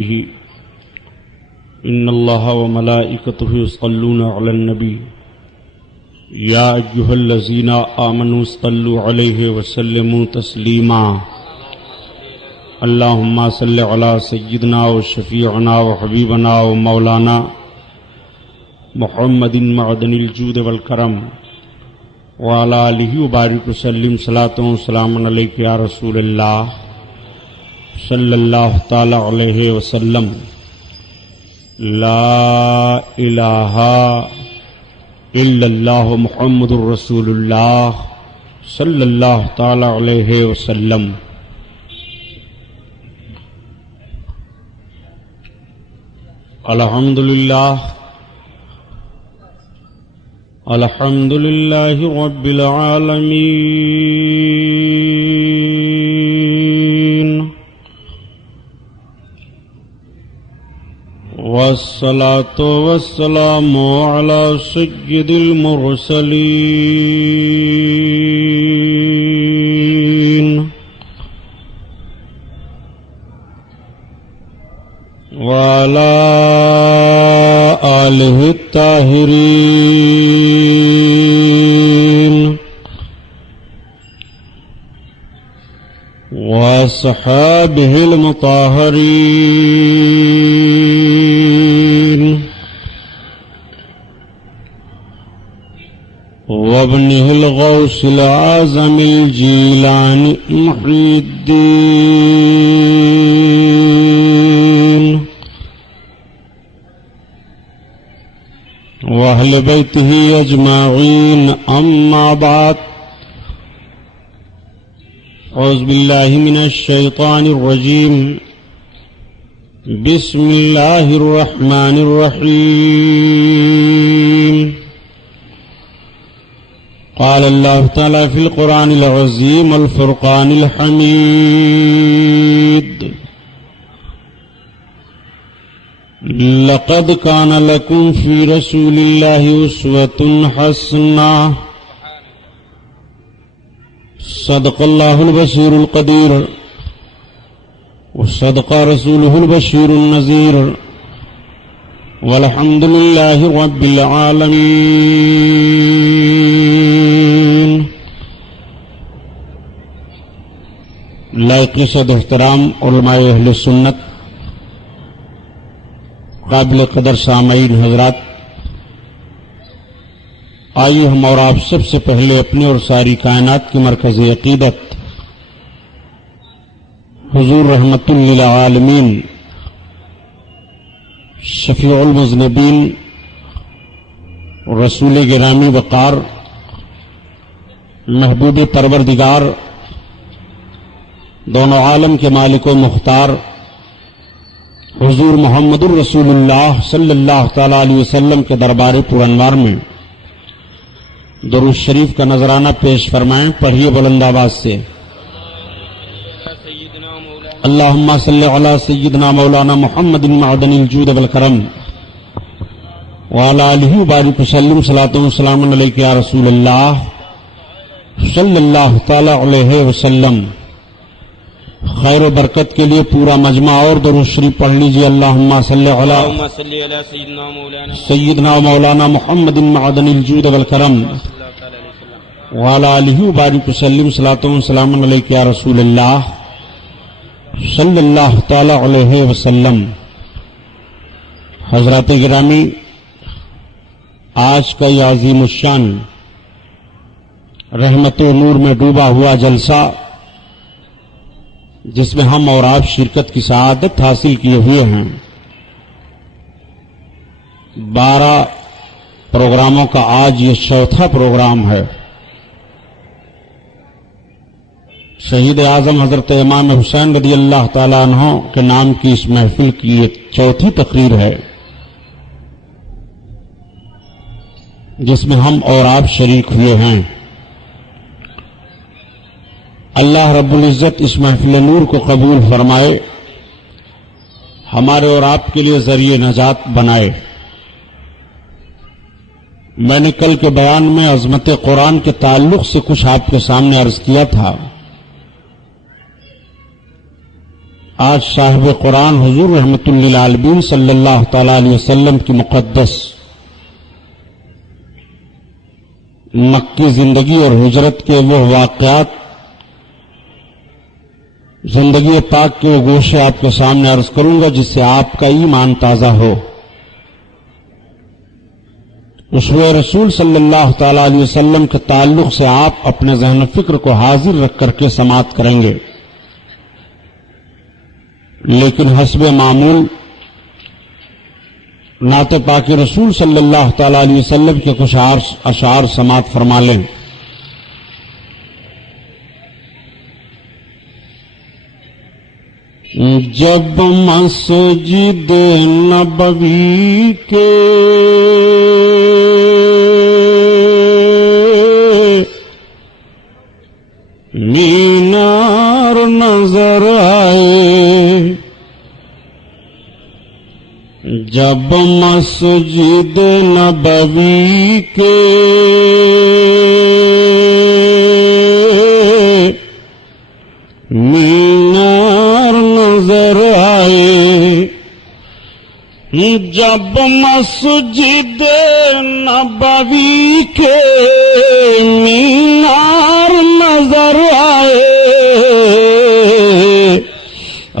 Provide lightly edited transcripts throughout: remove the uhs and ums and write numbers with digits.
إن الله وملائكته يصلون على النبي يا أيها الذين آمنوا صلوا عليه وسلموا تسليما اللهم صل على سيدنا وشفيعنا وحبيبنا ومولانا محمد معدن الجود والكرم وعلى آله وبارك وسلم صلاة وسلام عليك يا رسول الله صلی اللہ تعالی علیہ وسلم لا الہ الا اللہ محمد الرسول اللہ صلی اللہ تعالی علیہ وسلم۔ الحمدللہ الحمدللہ رب العالمین والصلاة والسلام على سيد المرسلين وعلى آله الطاهرين وأصحابه المطهرين وابنه الغوث الأعظم الجيلاني محي الدين وأهل بيته أجمعين أما بعد أعوذ بالله من الشيطان الرجيم بسم الله الرحمن الرحيم قال الله تعالى في القرآن العظيم والفرقان الحميد لقد كان لكم في رسول الله أسوة حسنة صدق الله البشير القدير وصدق رسوله البشير النذير والحمد لله رب العالمين۔ لائق صد احترام علماء اہل سنت، قابل قدر سامعین حضرات، آئیے ہم اور آپ سب سے پہلے اپنے اور ساری کائنات کی مرکز عقیدت حضور رحمت للعالمین شفیع المذنبین رسول گرامی وقار محبوب پروردگار دونوں عالم کے مالک و مختار حضور محمد الرسول اللہ صلی اللہ تعالی علیہ وسلم کے دربار پر انوار میں درود شریف کا نذرانہ پیش فرمائیں۔ پڑھیے بلند آواز سے اللہم صلی علی سیدنا مولانا محمد معدن الجود والکرم وعلی آلہ وبارک وسلم صلاۃ وسلام علیک یا رسول اللہ صلی اللہ تعالی علیہ وسلم۔ خیر و برکت کے لیے پورا مجمع اور درود شریف پڑھ لیجیے۔ اللہم صلی علی سیدنا مولانا محمد معدن الجود والکرم وعلی آلہ وبارک وسلم صلاۃ وسلام علیک یا رسول اللہ صلی اللہ تعالی علیہ وسلم۔ حضرات گرامی، آج کا یہ عظیم الشان رحمت و نور میں ڈوبا ہوا جلسہ، جس میں ہم اور آپ شرکت کی سعادت حاصل کیے ہوئے ہیں، 12 پروگراموں کا آج یہ چوتھا پروگرام ہے۔ شہید اعظم حضرت امام حسین رضی اللہ تعالیٰ عنہ کے نام کی اس محفل کی یہ چوتھی تقریر ہے، جس میں ہم اور آپ شریک ہوئے ہیں۔ اللہ رب العزت اس محفل نور کو قبول فرمائے، ہمارے اور آپ کے لیے ذریعہ نجات بنائے۔ میں نے کل کے بیان میں عظمت قرآن کے تعلق سے کچھ آپ کے سامنے عرض کیا تھا۔ آج صاحب قرآن حضور رحمت للعالمین صلی اللہ تعالی علیہ وسلم کی مقدس مکی زندگی اور ہجرت کے وہ واقعات، زندگی پاک کے وہ گوشے آپ کے سامنے عرض کروں گا جس سے آپ کا ایمان تازہ ہو۔ اسوہ رسول صلی اللہ تعالی علیہ وسلم کے تعلق سے آپ اپنے ذہن و فکر کو حاضر رکھ کر کے سماعت کریں گے، لیکن حسب معمول نعت پاک رسول صلی اللہ تعالی علیہ وسلم کے کچھ اشعار سماعت فرما لیں۔ جب مسجد نبوی کے مینار نظر آئے، جب مسجد نبوی کے مینار نظر آئے، جب مسجد نبوی کے مینار نظر آئے،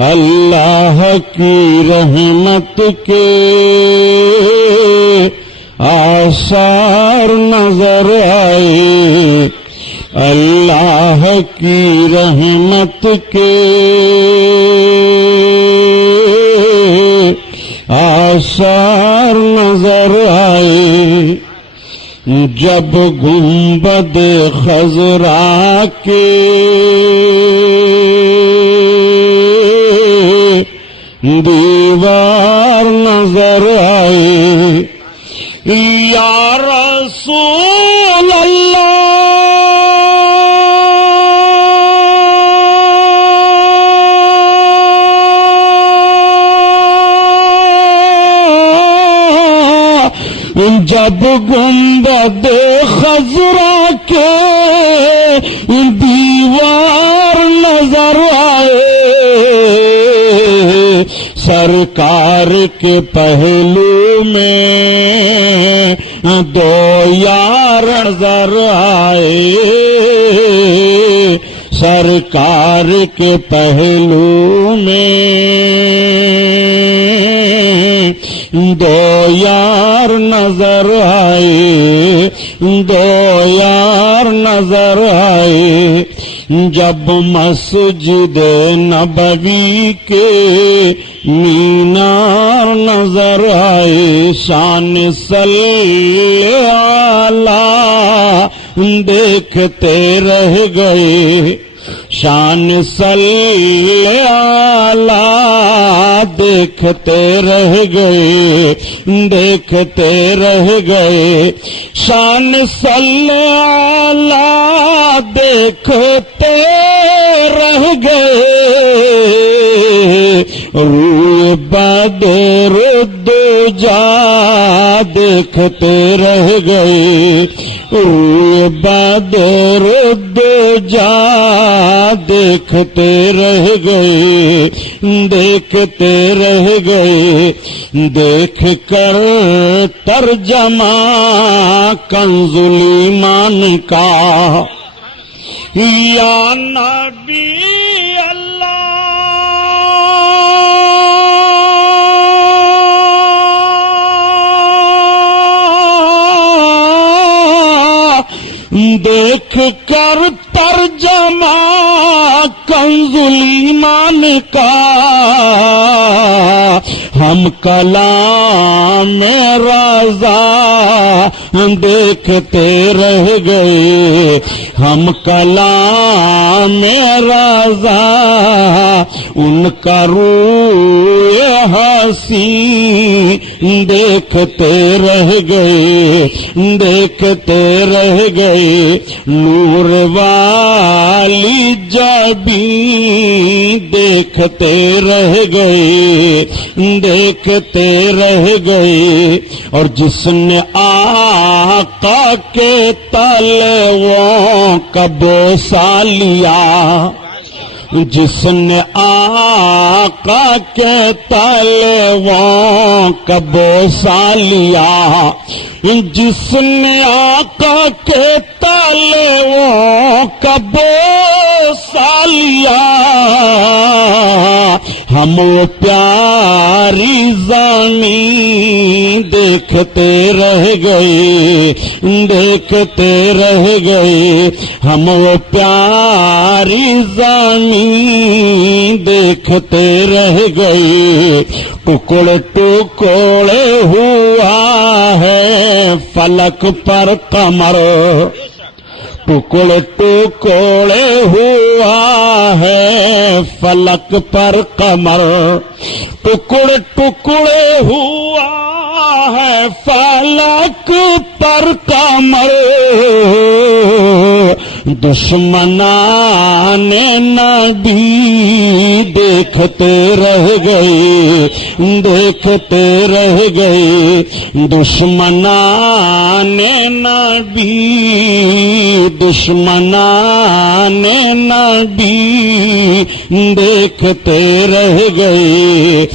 اللہ کی رحمت کے آثار نظر آئے، اللہ کی رحمت کے آثار نظر آئے، جب گنبد خضرا کے دیوار نظر آئے، یا رسول اللہ جب گنبد خضرا کے دیوار نظر آئے، سرکار کے پہلو میں دو یار نظر آئے، سرکار کے پہلو میں دو یار نظر آئے، دو یار نظر آئے، جب مسجد نبوی کے مینار نظر آئے، شان صلی علی دیکھتے رہ گئے، شان صلی علی دیکھتے رہ گئے، دیکھتے رہ گئے، شان صلی علی دیکھتے رہ گئے، روئے بدر دوجا دیکھتے رہ گئے، روئے بدر دوجا دیکھتے رہ گئے، دیکھتے رہ گئے، دیکھ کر ترجمہ کنز الایمان کا، یا نبی اللہ دیکھ کر ترجمہ کنز الایمان کا، ہم کلام رضا دیکھتے رہ گئے، ہم کلام رضا ان کا روح حسین دیکھتے رہ گئے، دیکھتے رہ گئے، نور والی جبیں دیکھتے رہ گئے، دیکھتے رہ گئے، اور جس نے آقا کے تلووں کا بوسہ لیا، جس نے آقا کے تلووں کا بوسہ لیا، جس نے آقا کے تلووں کا بوسہ لیا، ہم وہ پیاری زمین دیکھتے رہ گئے، دیکھتے رہ گئے، ہم وہ پیاری زمین دیکھتے رہ گئے۔ ٹکڑے ٹکڑے ہوا ہے فلک پر قمر، ٹکڑے ٹکڑے ہوا ہے فلک پر قمر، ٹکڑے ٹکڑے ہوا ہے فلک پر قمر، دشمنان نبی دیکھتے رہ گئے، دیکھتے رہ گئے، دشمنان نبی، دشمنان نبی دیکھتے رہ گئے،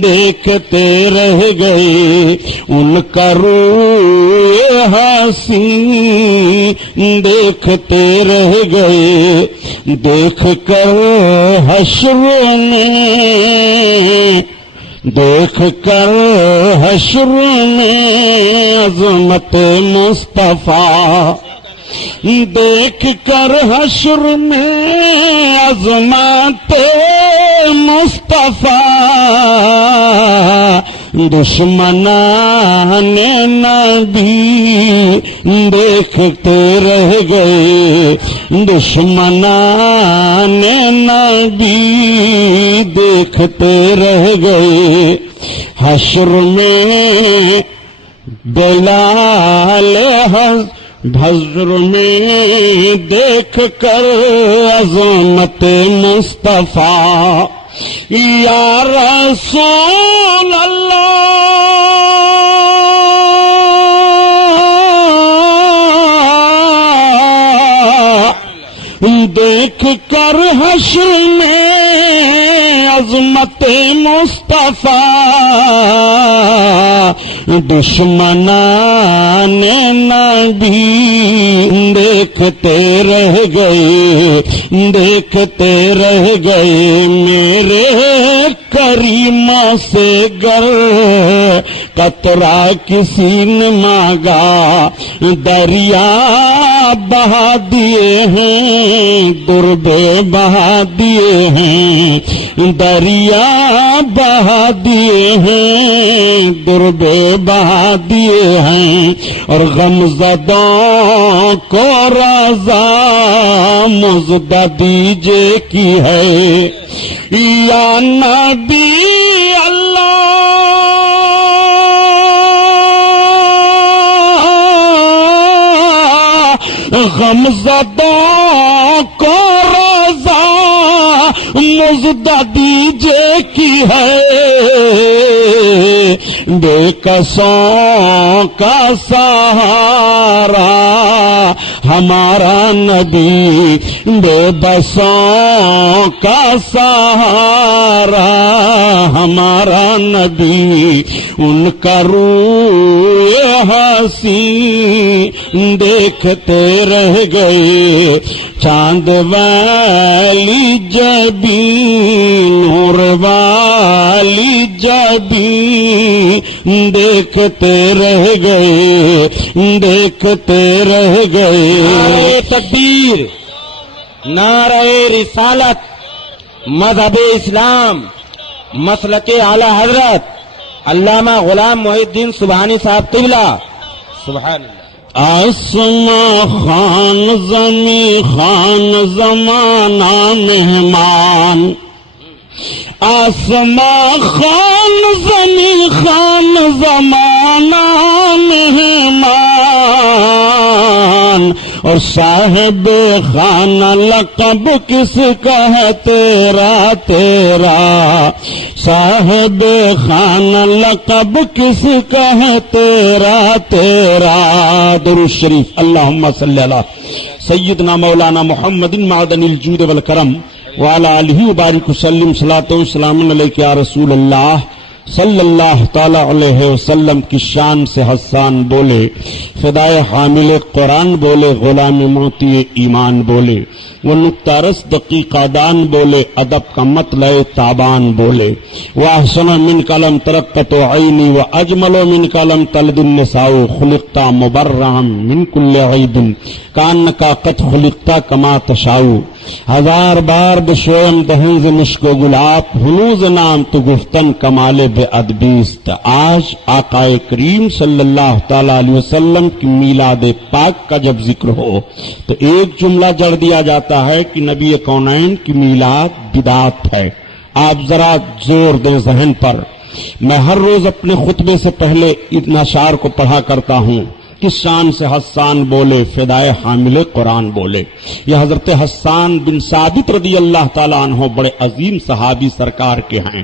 دیکھتے رہ گئے، ان کا روئے حسین دیکھتے رہ گئے، دیکھ کر حشر میں، دیکھ کر حشر میں عظمت مصطفیٰ، دیکھ کر حشر میں عظمت مصطفیٰ، دشمنان نبی دیکھتے رہ گئے، دشمنان نبی دیکھتے رہ گئے، حشر میں بلال حضر میں دیکھ کر عظمت مصطفیٰ، یا رسول اللہ، دیکھ کر حشر میں عظمت مصطفیٰ، دشمنان نبی دیکھتے رہ گئے، دیکھتے رہ گئے، میرے کریمہ سے گر قطرہ کسی نے مانگا، دریا بہا دیے ہیں، دربے بہا دیے ہیں، دریا بہا دیے ہیں، دربے بہا دیے ہیں، اور غمزدوں کو رضا مزدہ دیجے کی ہے، یا نبی اللہ، غمزدوں کو رضا مزدہ دیجے کی ہے، بے کسوں کا سہارا ہمارا نبی، بے بسوں کا سہارا ہمارا نبی، ان کا روئے حسین دیکھتے رہ گئے، چاند والی جبین، نور والی جبین دیکھتے رہ گئے، دیکھتے رہ گئے، نعرہ تکبیر، نعرہ رسالت، مذہب اسلام، مسلک اعلی حضرت علامہ غلام محی الدین سبحانی صاحب قبلہ، سبحان اللہ۔ آسماں خان زمیں خان زمانہ مہمان، آسماں خان زمیں خان زمانہ مہمان، اور صاحب خانہ لقب کس کا ہے تیرا تیرا، صاحب خانہ لقب کس کا ہے تیرا تیرا، درود شریف۔ اللہم صلی علی سیدنا مولانا محمد معدن الجود والکرم وعلی آلہ وبارک وسلم صلاۃ و سلام علیک یا رسول اللہ صلی اللہ تعالی علیہ وسلم کی شان سے حسان بولے، فدائے حامل قرآن بولے، غلام موتی ایمان بولے، وہ نکتہ رس دقیقہ دان بولے، ادب کا مطلع تابان بولے، وَأَحْسَنَ مِنْ قلم ترقت عینی وَأَجْمَلُ مِنْ قلم تلد النساء خلقت مبرعا من کل عیب کانک قد خلقت کما تشاء. ہزار بار بشویم دہن ز مشک و گلاب ہنوز نام تو گفتن کمال بے ادبیست. آج آقا کریم صلی اللہ تعالی علیہ وسلم کی میلاد پاک کا جب ذکر ہو تو ایک جملہ جڑ دیا جاتا ہے کہ نبی کونین کی میلاد بدعت ہے. آپ ذرا زور دیں ذہن پر. میں ہر روز اپنے خطبے سے پہلے اتنا اشعار کو پڑھا کرتا ہوں. کس شان سے حسان بولے، فدائے حامل قرآن بولے. یہ حضرت حسان بن ثابت رضی اللہ تعالیٰ عنہ بڑے عظیم صحابی سرکار کے ہیں.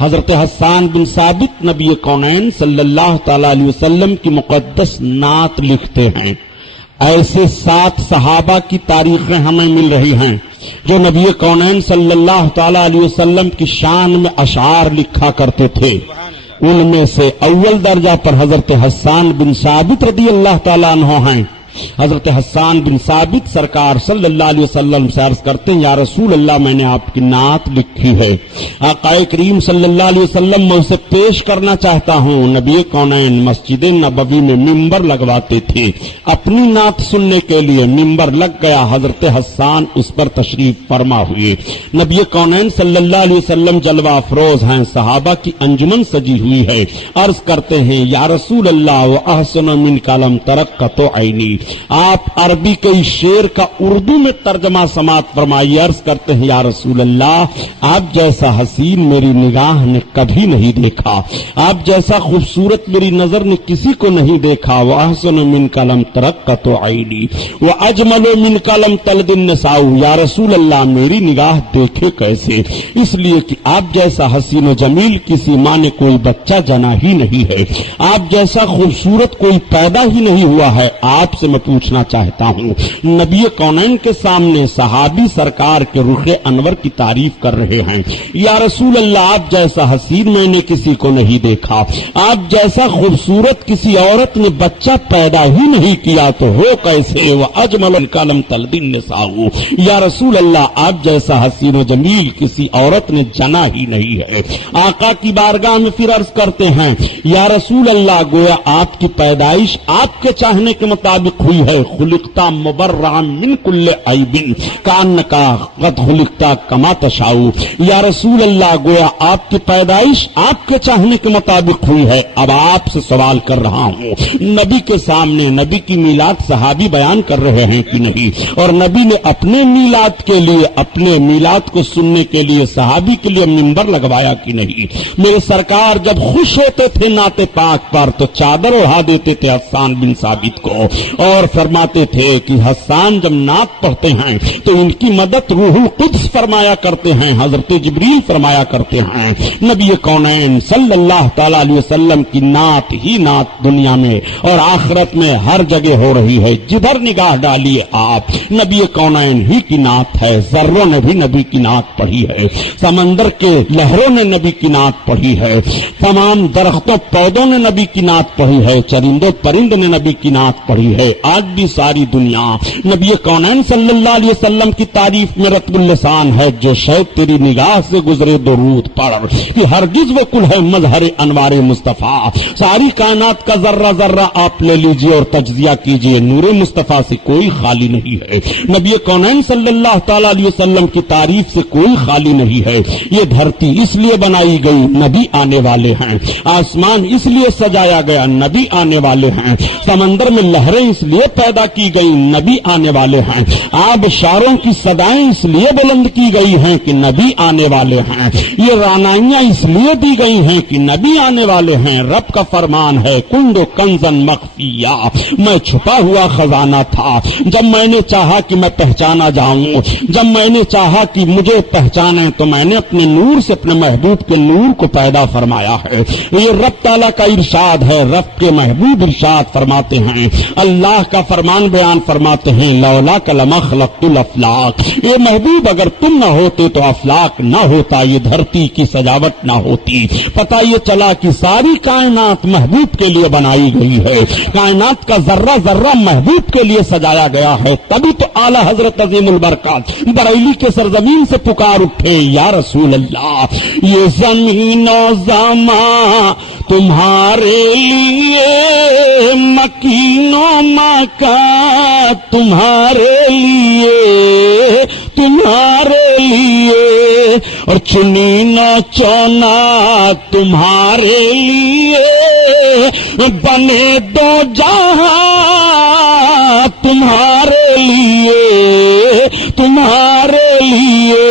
حضرت حسان بن ثابت نبی کونین صلی اللہ تعالیٰ علیہ وسلم کی مقدس نعت لکھتے ہیں. ایسے 7 صحابہ کی تاریخیں ہمیں مل رہی ہیں جو نبی کونین صلی اللہ تعالیٰ علیہ وسلم کی شان میں اشعار لکھا کرتے تھے. ان میں سے اول درجہ پر حضرت حسان بن ثابت رضی اللہ تعالیٰ عنہ ہیں. حضرت حسان بن ثابت سرکار صلی اللہ علیہ وسلم سے عرض کرتے ہیں، یا رسول اللہ میں نے آپ کی نعت لکھی ہے، آقا کریم صلی اللہ علیہ وسلم میں اسے پیش کرنا چاہتا ہوں. نبی کونین مسجد نبوی میں ممبر لگواتے تھے، اپنی نعت سننے کے لیے ممبر لگ گیا. حضرت حسان اس پر تشریف فرما ہوئے. نبی کونین صلی اللہ علیہ وسلم جلوہ افروز ہیں، صحابہ کی انجمن سجی ہوئی ہے. عرض کرتے ہیں، یا رسول اللہ وَأَحْسَنَ مِنْ قلم ترقت عینی. آپ عربی کے شعر کا اردو میں ترجمہ سماعت فرمائیے. عرض کرتے ہیں، یا رسول اللہ آپ جیسا حسین میری نگاہ نے کبھی نہیں دیکھا، آپ جیسا خوبصورت میری نظر نے کسی کو نہیں دیکھا. وَأَحْسَنُ مِنْ قلم ترقت عینی وَأَجْمَلُ مِنْ قلم تلد النساء. یا رسول اللہ میری نگاہ دیکھے کیسے؟ اس لیے کہ آپ جیسا حسین و جمیل کسی ماں نے کوئی بچہ جنا ہی نہیں ہے، آپ جیسا خوبصورت کوئی پیدا ہی نہیں ہوا ہے. آپ سے میں پوچھنا چاہتا ہوں، نبی کونین کے سامنے صحابی سرکار کے رخ انور کی تعریف کر رہے ہیں. یا رسول اللہ آپ جیسا حسین میں نے کسی کو نہیں دیکھا، آپ جیسا خوبصورت کسی عورت نے بچہ پیدا ہی نہیں کیا تو ہو کیسے؟ وَأَجْمَلُ الْقَلَمْ تَلْدِ النِّسَاءُ. یا رسول اللہ آپ جیسا حسین و جمیل کسی عورت نے جنا ہی نہیں ہے. آقا کی بارگاہ میں پھر عرض کرتے ہیں، یا رسول اللہ گویا آپ کی پیدائش آپ کے چاہنے کے مطابق ہوئی ہے. خلقت مبرعا من کل عیب کانک قد خلقت کما تشاء. یا رسول اللہ گویا آپ کی پیدائش آپ کے چاہنے کے مطابق ہوئی ہے. اب آپ سے سوال کر رہا ہوں، نبی کے سامنے نبی کی میلاد صحابی بیان کر رہے ہیں کہ نہیں؟ اور نبی نے اپنے میلاد کے لیے، اپنے میلاد کو سننے کے لیے صحابی کے لیے منبر لگوایا کہ نہیں؟ میرے سرکار جب خوش ہوتے تھے نعت پاک پر تو چادر اڑا دیتے تھے حسان بن ثابت کو اور فرماتے تھے کہ حسان جب نعت پڑھتے ہیں تو ان کی مدد روح القدس فرمایا کرتے ہیں، حضرت جبریل فرمایا کرتے ہیں. نبی کونین صلی اللہ تعالی علیہ وسلم کی نعت ہی نعت دنیا میں اور آخرت میں ہر جگہ ہو رہی ہے. جدھر نگاہ ڈالیے آپ نبی کونین ہی کی نعت ہے. ذروں نے بھی نبی کی نعت پڑھی ہے، سمندر کے لہروں نے نبی کی نعت پڑھی ہے، تمام درختوں پودوں نے نبی کی نعت پڑھی ہے، چرندوں پرند نے نبی کی نعت پڑھی ہے. آج بھی ساری دنیا نبی کونین صلی اللہ علیہ وسلم کی تعریف میں رطب اللسان ہے. جو شاید تیری نگاہ سے گزرے درود پڑھ کہ ہرگز وہ کل ہے مظہر انوار مصطفیٰ. ساری کائنات کا ذرہ ذرہ آپ لے لیجئے اور تجزیہ کیجئے، نور مصطفیٰ سے کوئی خالی نہیں ہے. نبی کونین صلی اللہ تعالی علیہ وسلم کی تعریف سے کوئی خالی نہیں ہے. یہ دھرتی اس لیے بنائی گئی، نبی آنے والے ہیں. آسمان اس لیے سجایا گیا، نبی آنے والے ہیں. سمندر میں لہریں اس لیے پیدا کی گئی، نبی آنے والے ہیں. آبشاروں کی صدائیں اس لیے بلند کی گئی ہیں کہ نبی آنے والے ہیں. یہ رانائیاں اس لیے دی گئی ہیں کہ نبی آنے والے ہیں. رب کا فرمان ہے، کنڈ کنزن مخفیہ، میں چھپا ہوا خزانہ تھا. جب میں نے چاہا کہ میں پہچانا جاؤں، جب میں نے چاہا کہ مجھے پہچانے تو میں نے اپنے نور سے اپنے محبوب کے نور کو پیدا فرمایا ہے. یہ رب تعالیٰ کا ارشاد ہے. رب کے محبوب ارشاد فرماتے ہیں، اللہ اللہ کا فرمان بیان فرماتے ہیں لولا لما خلقت الافلاق، اے محبوب اگر تم نہ ہوتے تو افلاق نہ ہوتا، یہ دھرتی کی سجاوٹ نہ ہوتی۔ پتہ یہ چلا کہ ساری کائنات محبوب کے لیے بنائی گئی ہے، کائنات کا ذرہ ذرہ محبوب کے لیے سجایا گیا ہے، تبھی تو اعلی حضرت عظیم البرکات بریلی کے سرزمین سے پکار اٹھے یا رسول اللہ یہ زمین و زمان تمہارے لیے، مکین و مکان تمہارے لیے، تمہارے لیے، اور چنین و چونا تمہارے لیے، بنے دو جہاں تمہارے لیے، تمہارے لیے۔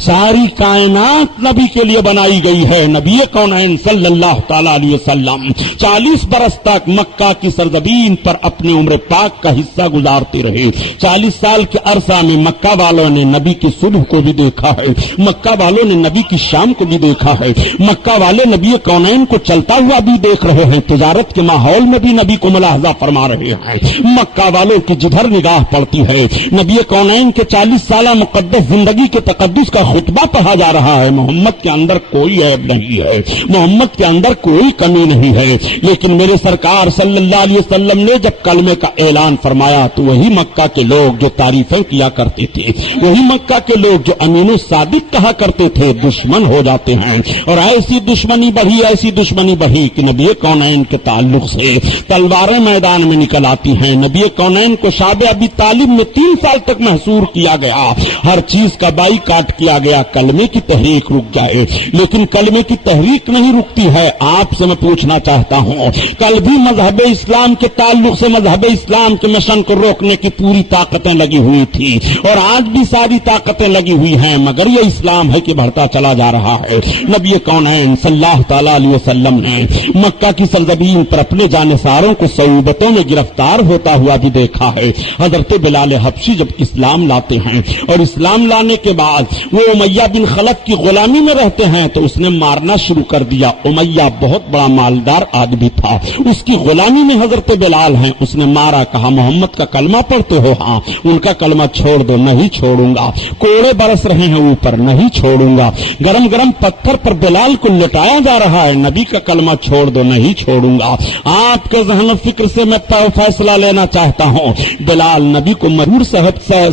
ساری کائنات نبی کے لیے بنائی گئی ہے۔ نبی کونین صلی اللہ تعالی علیہ وسلم 40 برس تک مکہ کی سرزمین پر اپنے عمر پاک کا حصہ گزارتے رہے۔ 40 سال کے عرصہ میں مکہ والوں نے نبی کی صبح کو بھی دیکھا ہے، مکہ والوں نے نبی کی شام کو بھی دیکھا ہے، مکہ والے نبی کونین کو چلتا ہوا بھی دیکھ رہے ہیں، تجارت کے ماحول میں بھی نبی کو ملاحظہ فرما رہے ہیں۔ مکہ والوں کی جدھر نگاہ پڑتی ہے نبی کونین کے 40 سالہ مقدس زندگی کے تقدس کا خطبہ پڑھا جا رہا ہے۔ محمد کے اندر کوئی عیب نہیں ہے، محمد کے اندر کوئی کمی نہیں ہے، لیکن میرے سرکار صلی اللہ علیہ وسلم نے جب کلمے کا اعلان فرمایا تو وہی مکہ کے لوگ جو تعریفیں کیا کرتے تھے، وہی مکہ کے لوگ جو امین و صادق کہا کرتے تھے، دشمن ہو جاتے ہیں۔ اور ایسی دشمنی بڑھی، ایسی دشمنی بڑھی کہ نبی کونین کے تعلق سے تلواریں میدان میں نکل آتی ہیں۔ نبی کونین کو شعب ابی طالب میں 3 سال تک محصور کیا گیا، ہر چیز کا بائیکاٹ کیا گیا، کلمے کی تحریک رک جائے، لیکن کلمے کی تحریک نہیں رکتی ہے۔ آپ سے میں پوچھنا چاہتا ہوں، کل بھی مذہب اسلام کے تعلق سے مذہب اسلام کے مشن کو روکنے کی پوری طاقتیں لگی ہوئی تھی، اور آج بھی ساری طاقتیں لگی ہوئی ہیں، مگر یہ اسلام ہے کہ بڑھتا چلا جا رہا ہے۔ نبی کونین صلی اللہ تعالی علیہ وسلم نے مکہ کی سرزمین پر اپنے جانثاروں کو صعوبتوں میں گرفتار ہوتا ہوا بھی دیکھا ہے۔ حضرت بلال حبشی جب اسلام لاتے ہیں اور اسلام لانے کے بعد وہ امیہ بن خلف کی غلامی میں رہتے ہیں تو اس نے مارنا شروع کر دیا۔ امیہ بہت بڑا مالدار آدمی تھا، اس کی غلامی میں حضرت بلال ہیں، اس نے مارا، کہا محمد کا کلمہ پڑھتے ہو؟ ہاں۔ ان کا کلمہ چھوڑ دو، نہیں چھوڑوں گا۔ کوڑے برس رہے ہیں اوپر، نہیں چھوڑوں گا۔ گرم گرم پتھر پر بلال کو لٹایا جا رہا ہے، نبی کا کلمہ چھوڑ دو، نہیں چھوڑوں گا۔ آپ کے ذہن و فکر سے میں فیصلہ لینا چاہتا ہوں، بلال نبی کو مرور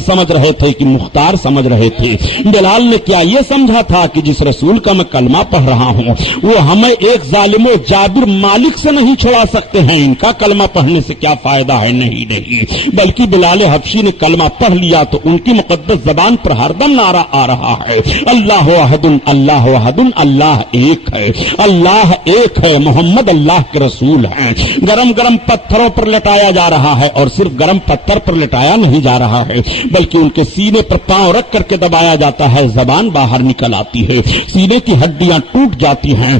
سمجھ رہے تھے کہ مختار سمجھ رہے تھے؟ بلال نے کیا یہ سمجھا تھا کہ جس رسول کا میں کلمہ پڑھ رہا ہوں وہ ہمیں ایک ظالم و جابر مالک سے نہیں چھڑا سکتے ہیں، ان کا کلمہ پڑھنے سے کیا فائدہ ہے؟ نہیں، بلکہ بلال حبشی نے کلمہ پڑھ لیا تو ان کی مقدس زبان پر ہر دم نعرہ آ رہا ہے، اللہ احد، اللہ احد، اللہ ایک ہے، اللہ ایک ہے، محمد اللہ کے رسول ہیں۔ گرم گرم پتھروں پر لٹایا جا رہا ہے، اور صرف گرم پتھر پر لٹایا نہیں جا رہا ہے بلکہ ان کے سینے پر پاؤں رکھ کر کے دبایا جاتا ہے، زبان باہر نکل آتی ہے، سینے کی ہڈیاں ٹوٹ جاتی ہیں،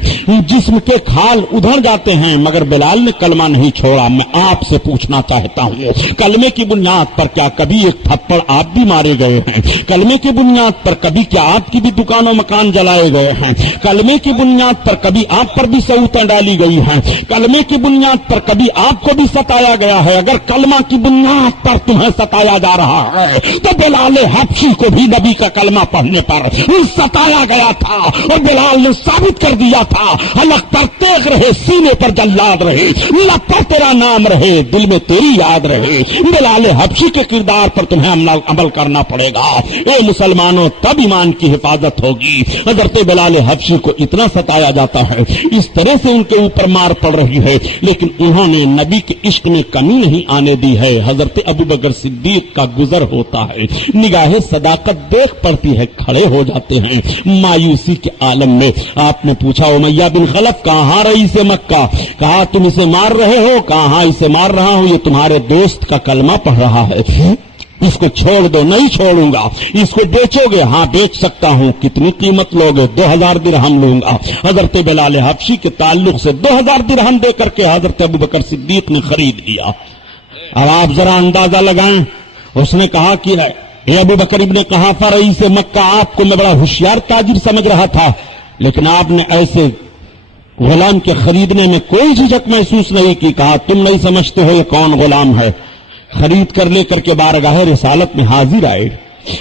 جسم کے کھال ادھر جاتے ہیں، مگر بلال نے کلمہ نہیں چھوڑا۔ میں آپ سے پوچھنا چاہتا ہوں، کلمے کی بنیاد پر کیا کبھی ایک تھپڑ آپ بھی مارے گئے ہیں؟ کلمے کی بنیاد پر کبھی کیا آپ کی بھی دکان و مکان جلائے گئے ہیں؟ کلمے کی بنیاد پر کبھی آپ پر بھی صعوبتیں ڈالی گئی ہیں؟ کلمے کی بنیاد پر کبھی آپ کو بھی ستایا گیا ہے؟ اگر کلمہ کی بنیاد پر تمہیں ستایا جا رہا ہے تو بلال حبشی کو بھی نبی کا کلمہ پڑھنے پر ستایا گیا تھا، اور بلال نے ثابت کر دیا تھا، حلق پر تیغ رہے، سینے پر جلاد رہے، لب پر تیرا نام رہے، دل میں تیری یاد رہے۔ بلال حبشی کے کردار پر تمہیں عمل کرنا پڑے گا، اے مسلمانوں، تب ایمان کی حفاظت ہوگی۔ حضرت بلال حبشی کو اتنا ستایا جاتا ہے، اس طرح سے ان کے اوپر مار پڑ رہی ہے، لیکن انہوں نے نبی کے عشق میں کمی نہیں آنے دی ہے۔ حضرت ابوبکر صدیق کا گزر ہوتا ہے، نگاہ صداقت دیکھ پڑتی ہے، کھڑے ہو جاتے ہیں مایوسی کے عالم میں۔ آپ نے پوچھا امیہ بن خلف کہاں رئیس مکہ؟ کہا تم اسے مار رہے ہو؟ کہاں اسے مار رہا ہوں، یہ تمہارے دوست کا کلمہ پڑھ رہا ہے، اس کو چھوڑ دو۔ نہیں چھوڑوں گا۔ اس کو بیچو گے؟ ہاں بیچ سکتا ہوں۔ کتنی قیمت لوگے؟ 2000 درہم لوں گا۔ حضرت بلال حبشی کے تعلق سے 2000 درہم دے کر کے حضرت ابوبکر صدیق نے خرید لیا۔ اب آپ ذرا اندازہ لگائیں، اس نے کہا کہ اے ابوبکر ابن قحافہ رئیس مکہ، آپ کو میں بڑا ہوشیار تاجر سمجھ رہا تھا، لیکن آپ نے ایسے غلام کے خریدنے میں کوئی جھجک محسوس نہیں کی. کہا تم نہیں سمجھتے ہو یہ کون غلام ہے. خرید کر لے کر کے بارگاہ رسالت میں حاضر آئے.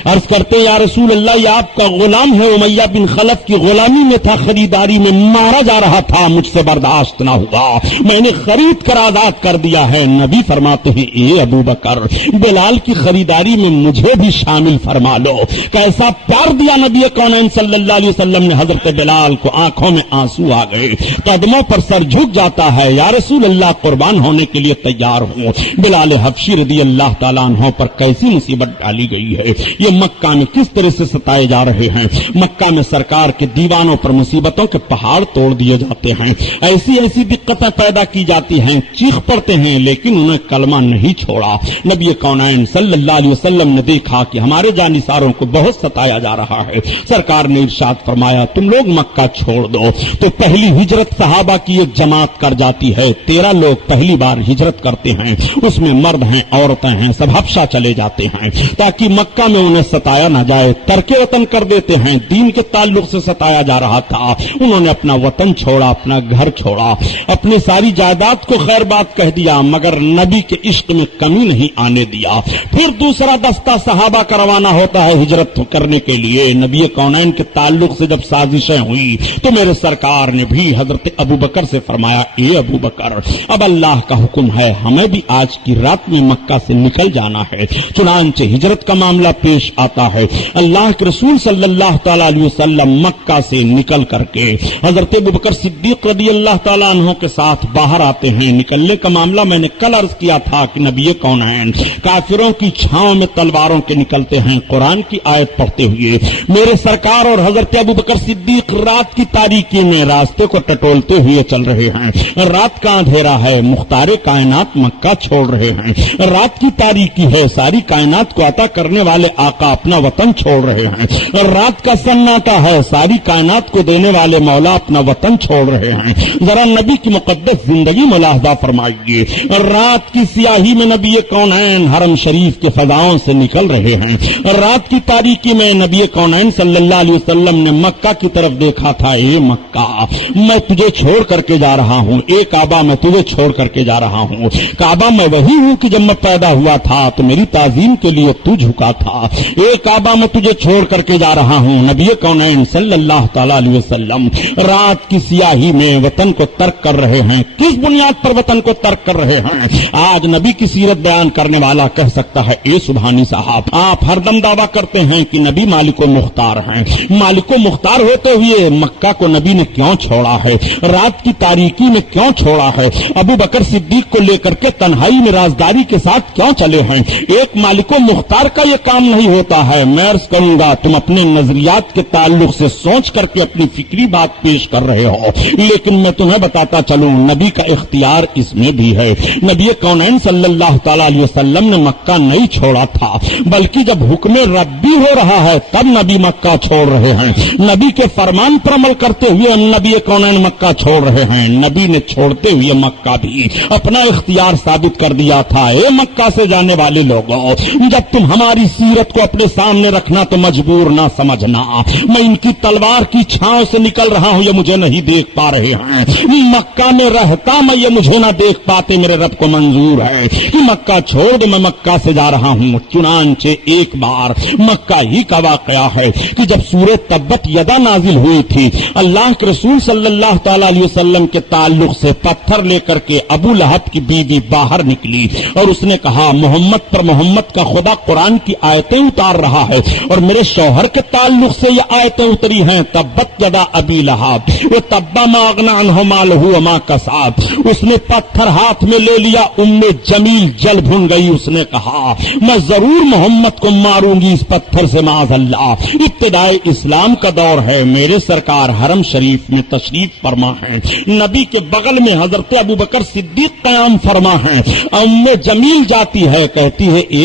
عرض کرتے یا رسول اللہ یہ آپ کا غلام ہے, امیہ بن خلف کی غلامی میں تھا, خریداری میں مارا جا رہا تھا, مجھ سے برداشت نہ ہوا, میں نے خرید کر آزاد کر دیا ہے. نبی فرماتے ہیں اے ابو بکر بلال کی خریداری میں مجھے بھی شامل فرما لو. کیسا پیار دیا نبی کونین صلی اللہ علیہ وسلم نے حضرت بلال کو. آنکھوں میں آنسو آ گئے, قدموں پر سر جھک جاتا ہے. یا رسول اللہ قربان ہونے کے لیے تیار ہوں. بلال حبشی رضی اللہ تعالیٰ عنہ پر کیسی مصیبت ڈالی گئی ہے, یہ مکہ میں کس طرح سے ستائے جا رہے ہیں. مکہ میں سرکار کے دیوانوں پر مصیبتوں کے پہاڑ توڑ دیے جاتے ہیں, ایسی ایسی دقتیں پیدا کی جاتی ہیں, چیخ پڑتے ہیں لیکن انہیں کلمہ نہیں چھوڑا. نبی کونین صلی اللہ علیہ وسلم نے دیکھا کہ ہمارے جانثاروں کو بہت ستایا جا رہا ہے. سرکار نے ارشاد فرمایا تم لوگ مکہ چھوڑ دو. تو پہلی ہجرت صحابہ کی ایک جماعت کر جاتی ہے. 13 لوگ پہلی بار ہجرت کرتے ہیں, اس میں مرد ہیں عورتیں ہیں, سب حبشہ چلے جاتے ہیں تاکہ مکہ میں انہیں ستایا نہ جائے. ترک وطن کر دیتے ہیں, دین کے تعلق سے ستایا جا رہا تھا. انہوں نے اپنا وطن چھوڑا, اپنا گھر چھوڑا, اپنی ساری جائیداد کو خیر بات کہہ دیا, مگر نبی کے عشق میں کمی نہیں آنے دیا. پھر دوسرا دستہ صحابہ کا روانہ ہوتا ہے ہجرت کرنے کے لیے. نبی کونین کے تعلق سے جب سازشیں ہوئی تو میرے سرکار نے بھی حضرت ابو بکر سے فرمایا اے ابو بکر اب اللہ کا حکم ہے, ہمیں بھی آج کی رات میں مکہ سے نکل جانا ہے. چنانچہ ہجرت کا معاملہ پیش آتا ہے. اللہ کے رسول صلی اللہ تعالی علیہ وسلم مکہ سے نکل کر کے حضرت ابوبکر صدیق رضی اللہ تعالیٰ عنہ کے ساتھ باہر آتے ہیں. نکلنے کا معاملہ میں نے کل عرض کیا تھا کہ نبی کونین کافروں کی چھاؤں میں تلواروں کے نکلتے ہیں, قرآن کی آیت پڑھتے ہوئے. میرے سرکار اور حضرت ابوبکر صدیق رات کی تاریکی میں راستے کو ٹٹولتے ہوئے چل رہے ہیں. رات کا اندھیرا ہے, مختار کائنات مکہ چھوڑ رہے ہیں. رات کی تاریکی ہے, ساری کائنات کو عطا کرنے والے آقا اپنا وطن چھوڑ رہے ہیں. رات کا سناٹا ہے, ساری کائنات کو دینے والے مولا اپنا وطن چھوڑ رہے ہیں. ذرا نبی کی مقدس زندگی ملاحظہ فرمائیے. رات کی سیاہی میں نبی کونین حرم شریف کے فضاؤں سے نکل رہے ہیں. رات کی تاریکی میں نبی کونین صلی اللہ علیہ وسلم نے مکہ کی طرف دیکھا تھا. اے مکہ میں تجھے چھوڑ کر کے جا رہا ہوں, اے کعبہ میں تجھے چھوڑ کر کے جا رہا ہوں. کعبہ میں وہی ہوں کہ جب میں پیدا ہوا تھا تو میری تعظیم کے لیے تو جھکا تھا. اے کعبہ میں تجھے چھوڑ کر کے جا رہا ہوں. نبی کونین صلی اللہ تعالی علیہ وسلم رات کی سیاہی میں وطن کو ترک کر رہے ہیں. کس بنیاد پر وطن کو ترک کر رہے ہیں؟ آج نبی کی سیرت بیان کرنے والا کہہ سکتا ہے اے سبحانی صاحب آپ ہر دم دعویٰ کرتے ہیں کہ نبی مالک و مختار ہیں. مالک و مختار ہوتے ہوئے مکہ کو نبی نے کیوں چھوڑا ہے؟ رات کی تاریکی میں کیوں چھوڑا ہے؟ ابو بکر صدیق کو لے کر کے تنہائی میں رازداری کے ساتھ کیوں چلے ہیں؟ ایک مالک و مختار کا یہ کام نہیں ہوتا ہے. میں عرض کروں گا تم اپنے نظریات کے تعلق سے سوچ کر کے اپنی فکری بات پیش کر رہے ہو, لیکن میں تمہیں بتاتا چلوں نبی کا اختیار اس میں بھی ہے. نبی کونین صلی اللہ تعالی علیہ وسلم نے مکہ نہیں چھوڑا تھا, بلکہ جب حکم ربی ہو رہا ہے تب نبی مکہ چھوڑ رہے ہیں. نبی کے فرمان پر عمل کرتے ہوئے نبی کونین مکہ چھوڑ رہے ہیں. نبی نے چھوڑتے ہوئے مکہ بھی اپنا اختیار ثابت کر دیا تھا. اے مکہ سے جانے والے لوگوں, جب تم ہماری سیرت کو اپنے سامنے رکھنا تو مجبور نہ سمجھنا میں ان کی تلوار کی چھاؤں سے نکل رہا ہوں, یہ مجھے نہیں دیکھ پا رہے ہیں. مکہ میں رہتا میں یہ مجھے نہ دیکھ پاتے, میرے رب کو منظور ہے کہ مکہ چھوڑ دو, میں مکہ سے جا رہا ہوں. چنانچہ ایک بار مکہ ہی کا واقعہ ہے کہ جب سورہ تبت یدا نازل ہوئی تھی, اللہ کے رسول صلی اللہ تعالی علیہ وسلم کے تعلق سے پتھر لے کر کے ابو لہب کی بیوی باہر نکلی اور اس نے کہا محمد پر محمد کا خدا قرآن کی آیتیں اتار رہا ہے اور میرے شوہر کے تعلق سے یہ آیتیں اتری ہیں. تبت یدا ابی لہب وہ تبا ما اغنی عنہ مالہ وما کسب. اس نے پتھر ہاتھ میں لے لیا, ام جمیل جل بھن گئی. اس نے کہا میں ضرور محمد کو ماروں گی اس پتھر سے معاذ اللہ. ابتدائی اسلام کا دور ہے. میرے سرکار حرم شریف میں تشریف فرما ہے, نبی کے بغل میں حضرت ابو بکر صدیق قیام فرما ہے. ام جمیل جاتی ہے, کہتی ہے اے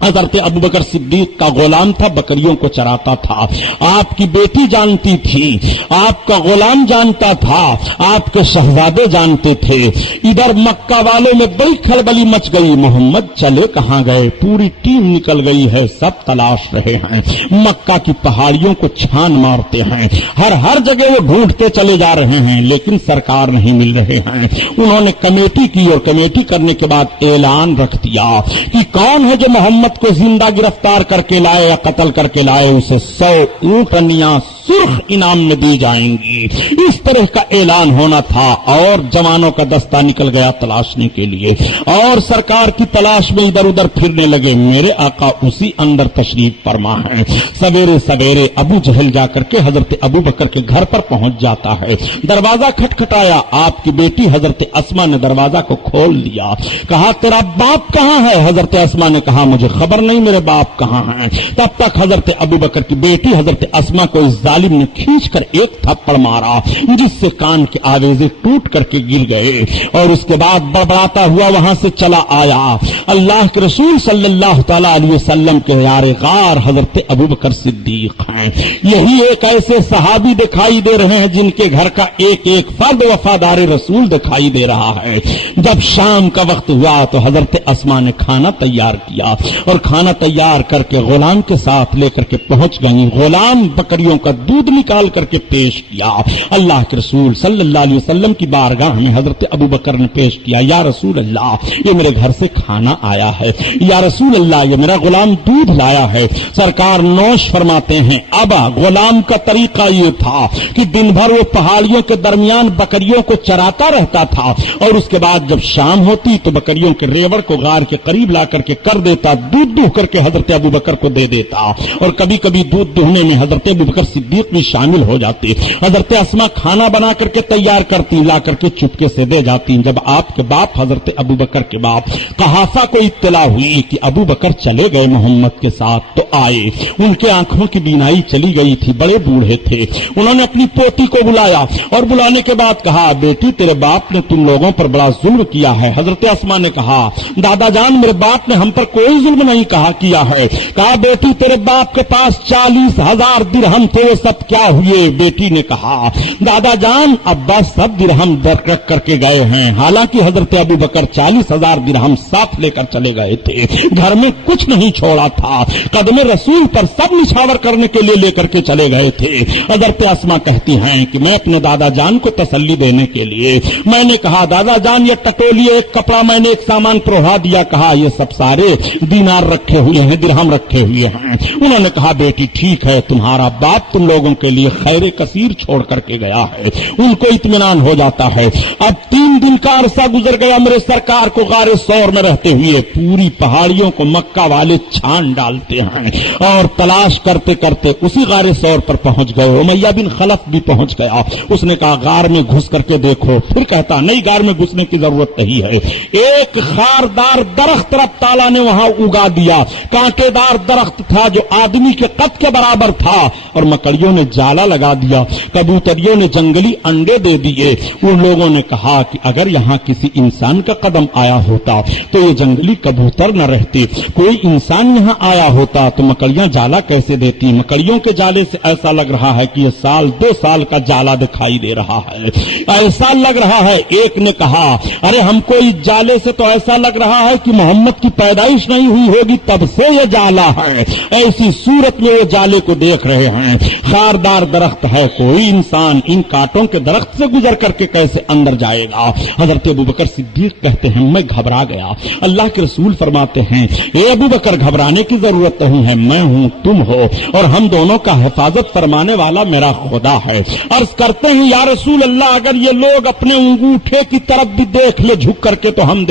حضرت ابوبکر صدیق کا غلام تھا، بکریوں کو چراتا تھا، آپ کی بیٹی جانتی تھی، آپ کا غلام جانتا تھا، آپ کے شہزادے جانتے تھے۔ ادھر مکہ والوں میں بڑی کھلبلی مچ گئی، محمد چلے کہاں گئے؟ پوری ٹیم نکل گئی ہے، سب تلاش رہے ہیں، مکہ کی پہاڑیوں کو چھان مارتے ہیں، ہر جگہ وہ ڈھونڈتے چلے جا رہے ہیں، لیکن سرکار نہیں مل رہے ہیں۔ انہوں نے کمیٹی کی اور کمیٹی کرنے کے بعد اعلان رکھ دیا کہ کون ہے جو محمد کو زندہ گرفتار کر کے لائے یا قتل کر کے لائے، اسے 100 اونٹنیاں سرخ انعام میں دی جائیں گی۔ اس طرح کا اعلان ہونا تھا اور جوانوں کا دستہ نکل گیا تلاشنے کے لیے، اور سرکار کی تلاش میں ادھر ادھر پھرنے لگے۔ میرے آقا اسی اندر تشریف فرما ہے۔ سویرے سویرے ابو جہل جا کر کے حضرت ابو بکر کے گھر پر پہنچ جاتا ہے، دروازہ کھٹکھٹایا، آپ کی بیٹی حضرت اسما نے دروازہ کو کھول دیا، کہا تیرا باپ کہاں ہے؟ حضرت اسما نے کہا مجھے خبر نہیں میرے باپ کہاں ہیں۔ تب تک حضرت ابو بکر کی بیٹی حضرت اسما کو اس ظالم نے کھینچ کر ایک تھپڑ مارا، جس سے کان کے آویزے ٹوٹ کر کے گر گئے، اور اس کے بعد بڑبڑاتا ہوا وہاں سے چلا آیا۔ اللہ کے رسول صلی اللہ تعالی علیہ وسلم کے یار غار حضرت ابو بکر صدیق ہیں۔ یہی ایک ایسے صحابی دکھائی دے رہے ہیں جن کے گھر کا ایک ایک فرد وفادار رسول دکھائی دے رہا ہے۔ جب شام کا وقت ہوا تو حضرت اسما نے کھانا تیار کیا، اور کھانا تیار کر کے غلام کے ساتھ لے کر کے پہنچ گئی۔ غلام بکریوں کا دودھ نکال کر کے پیش کیا۔ اللہ کے رسول صلی اللہ علیہ وسلم کی بارگاہ میں حضرت ابو بکر نے پیش کیا، یا رسول اللہ یہ میرے گھر سے کھانا آیا ہے، یا رسول اللہ یہ میرا غلام دودھ لایا ہے۔ سرکار نوش فرماتے ہیں ابا غلام کا طریقہ یہ تھا کہ دن بھر وہ پہاڑیوں کے درمیان بکریوں کو چراتا رہتا تھا، اور اس کے بعد جب شام ہوتی تو بکریوں کے ریوڑ کو غار کے قریب لا کر کے کر دیتا، دودھ دوہ کر کے حضرت ابو بکر کو دے دیتا، اور کبھی کبھی دودھ دوہنے میں حضرت ابو بکر صدیق بھی شامل ہو جاتے۔ حضرت اسما کھانا بنا کر کے تیار کرتی، لا کر کے چپکے سے دے جاتی۔ جب آپ کے باپ حضرت ابو بکر کے باپ قحافہ کو اطلاع ہوئی کہ ابو بکر چلے گئے محمد کے ساتھ تو آئے، ان کے آنکھوں کی بینائی چلی گئی تھی، بڑے بوڑھے تھے۔ انہوں نے اپنی پوتی کو بلایا اور بلانے کے بعد کہا بیٹی تیرے باپ نے تم لوگوں پر بڑا ظلم کیا ہے۔ حضرت اسما نے کہا دادا جان میرے باپ نے ہم پر کوئی ظلم نہیں کیا ہے۔ کہا بیٹی تیرے باپ کے پاس 40,000 درہم تھے، وہ سب کیا ہوئے؟ بیٹی نے کہا دادا جان ابا سب درہم درکرک کر کے گئے ہیں، حالانکہ حضرت ابو بکر 40,000 درہم ساتھ لے کر چلے گئے تھے، گھر میں کچھ نہیں چھوڑا تھا، قدم رسول پر سب نچھاور کرنے کے لیے لے کر کے چلے گئے تھے۔ حضرت اسما کہتی ہیں کہ میں اپنے دادا جان کو تسلی دینے کے لیے میں نے کہا دادا جان یہ ٹٹولی ایک کپڑا میں نے ایک سامان پروہا دیا، کہا یہ سب سارے دینار رکھے ہوئے ہیں، درہم رکھے ہوئے ہیں۔ انہوں نے کہا بیٹی ٹھیک ہے، تمہارا باپ تم لوگوں کے لیے خیر کثیر چھوڑ کر کے گیا ہے، ان کو اطمینان ہو جاتا ہے۔ اب 3 دن کا عرصہ گزر گیا میرے سرکار کو غار ثور میں رہتے ہوئے، پوری پہاڑیوں کو مکہ والے چھان ڈالتے ہیں، اور تلاش کرتے کرتے اسی غار ثور پر پہنچ گئے۔ امیہ بن خلف بھی پہنچ گیا، اس نے کہا غار میں گھس کر کے دیکھو، پھر کہتا نہیں غار میں گھسنے کی ضرورت نہیں ہے۔ ایک خاردار درخت رب تعالیٰ نے وہاں اگا دیا، کانٹے دار درخت تھا جو آدمی کے قد کے برابر تھا، اور مکڑیوں نے جالا لگا دیا، کبوتریوں نے جنگلی انڈے دے دیے۔ ان لوگوں نے کہا کہ اگر یہاں کسی انسان کا قدم آیا ہوتا تو یہ جنگلی کبوتر نہ رہتے، کوئی انسان یہاں آیا ہوتا تو مکڑیاں جالا کیسے دیتی؟ مکڑیوں کے جالے سے ایسا لگ رہا ہے کہ یہ 1-2 سال کا جالا دکھائی دے رہا ہے، ایسا لگ رہا ہے۔ ایک نے کہا ارے ہم کو اس جالے سے تو ایسا لگ رہا ہے کہ محمد کی پیدائش نہیں ہوئی ہوگی تب سے یہ جالا ہے، ایسی صورت میں وہ جالے کو دیکھ رہے ہیں۔ خاردار درخت ہے، کوئی انسان ان کانٹوں کے درخت سے گزر کر کے کیسے اندر جائے گا؟ حضرت ابو بکر صدیق کہتے ہیں میں گھبرا گیا۔ اللہ کے رسول فرماتے ہیں اے ابو بکر گھبرانے کی ضرورت نہیں ہے، میں ہوں تم ہو، اور ہم دونوں کا حفاظت فرمانے والا میرا خدا ہے۔ عرض کرتے ہیں یا رسول اللہ اگر یہ لوگ اپنے انگوٹھے کی طرف بھی دیکھ لے جھک کر کے تو ہم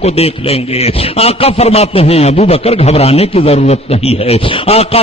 کو دیکھ لیں گے۔ آقا فرماتے ہیں ابو بکر گھبرانے کی ضرورت نہیں ہے، آقا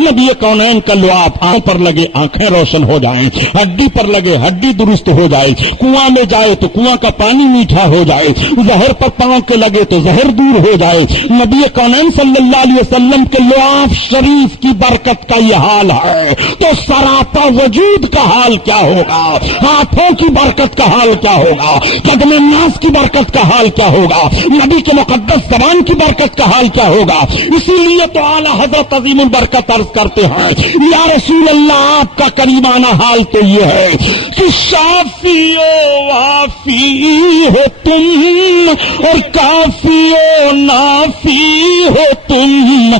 نبی کونین کا لعاب آنکھ پر لگے آنکھیں روشن ہو جائیں, ہڈی پر لگے ہڈی درست ہو جائے, کنواں میں جائے تو کنواں کا پانی میٹھا ہو جائے, زہر پر پاؤں کے لگے تو زہر دور ہو جائے. نبی کونین صلی اللہ علیہ وسلم کے لعاب شریف کی برکت کا یہ حال ہے تو سراپا وجود کا حال کیا ہوگا, ہاتھوں کی برکت کا حال کیا ہوگا, قدم ناز کی برکت کا حال کیا ہوگا, نبی کے مقدس زبان کی برکت کا حال کیا ہوگا. اسی لیے تو اعلی حضرت عظیم البرکت عرض کرتے ہیں یا رسول اللہ آپ کا کریمانہ حال تو یہ ہے کہ شافی و وافی ہو تم اور کافی و نافی ہو تم,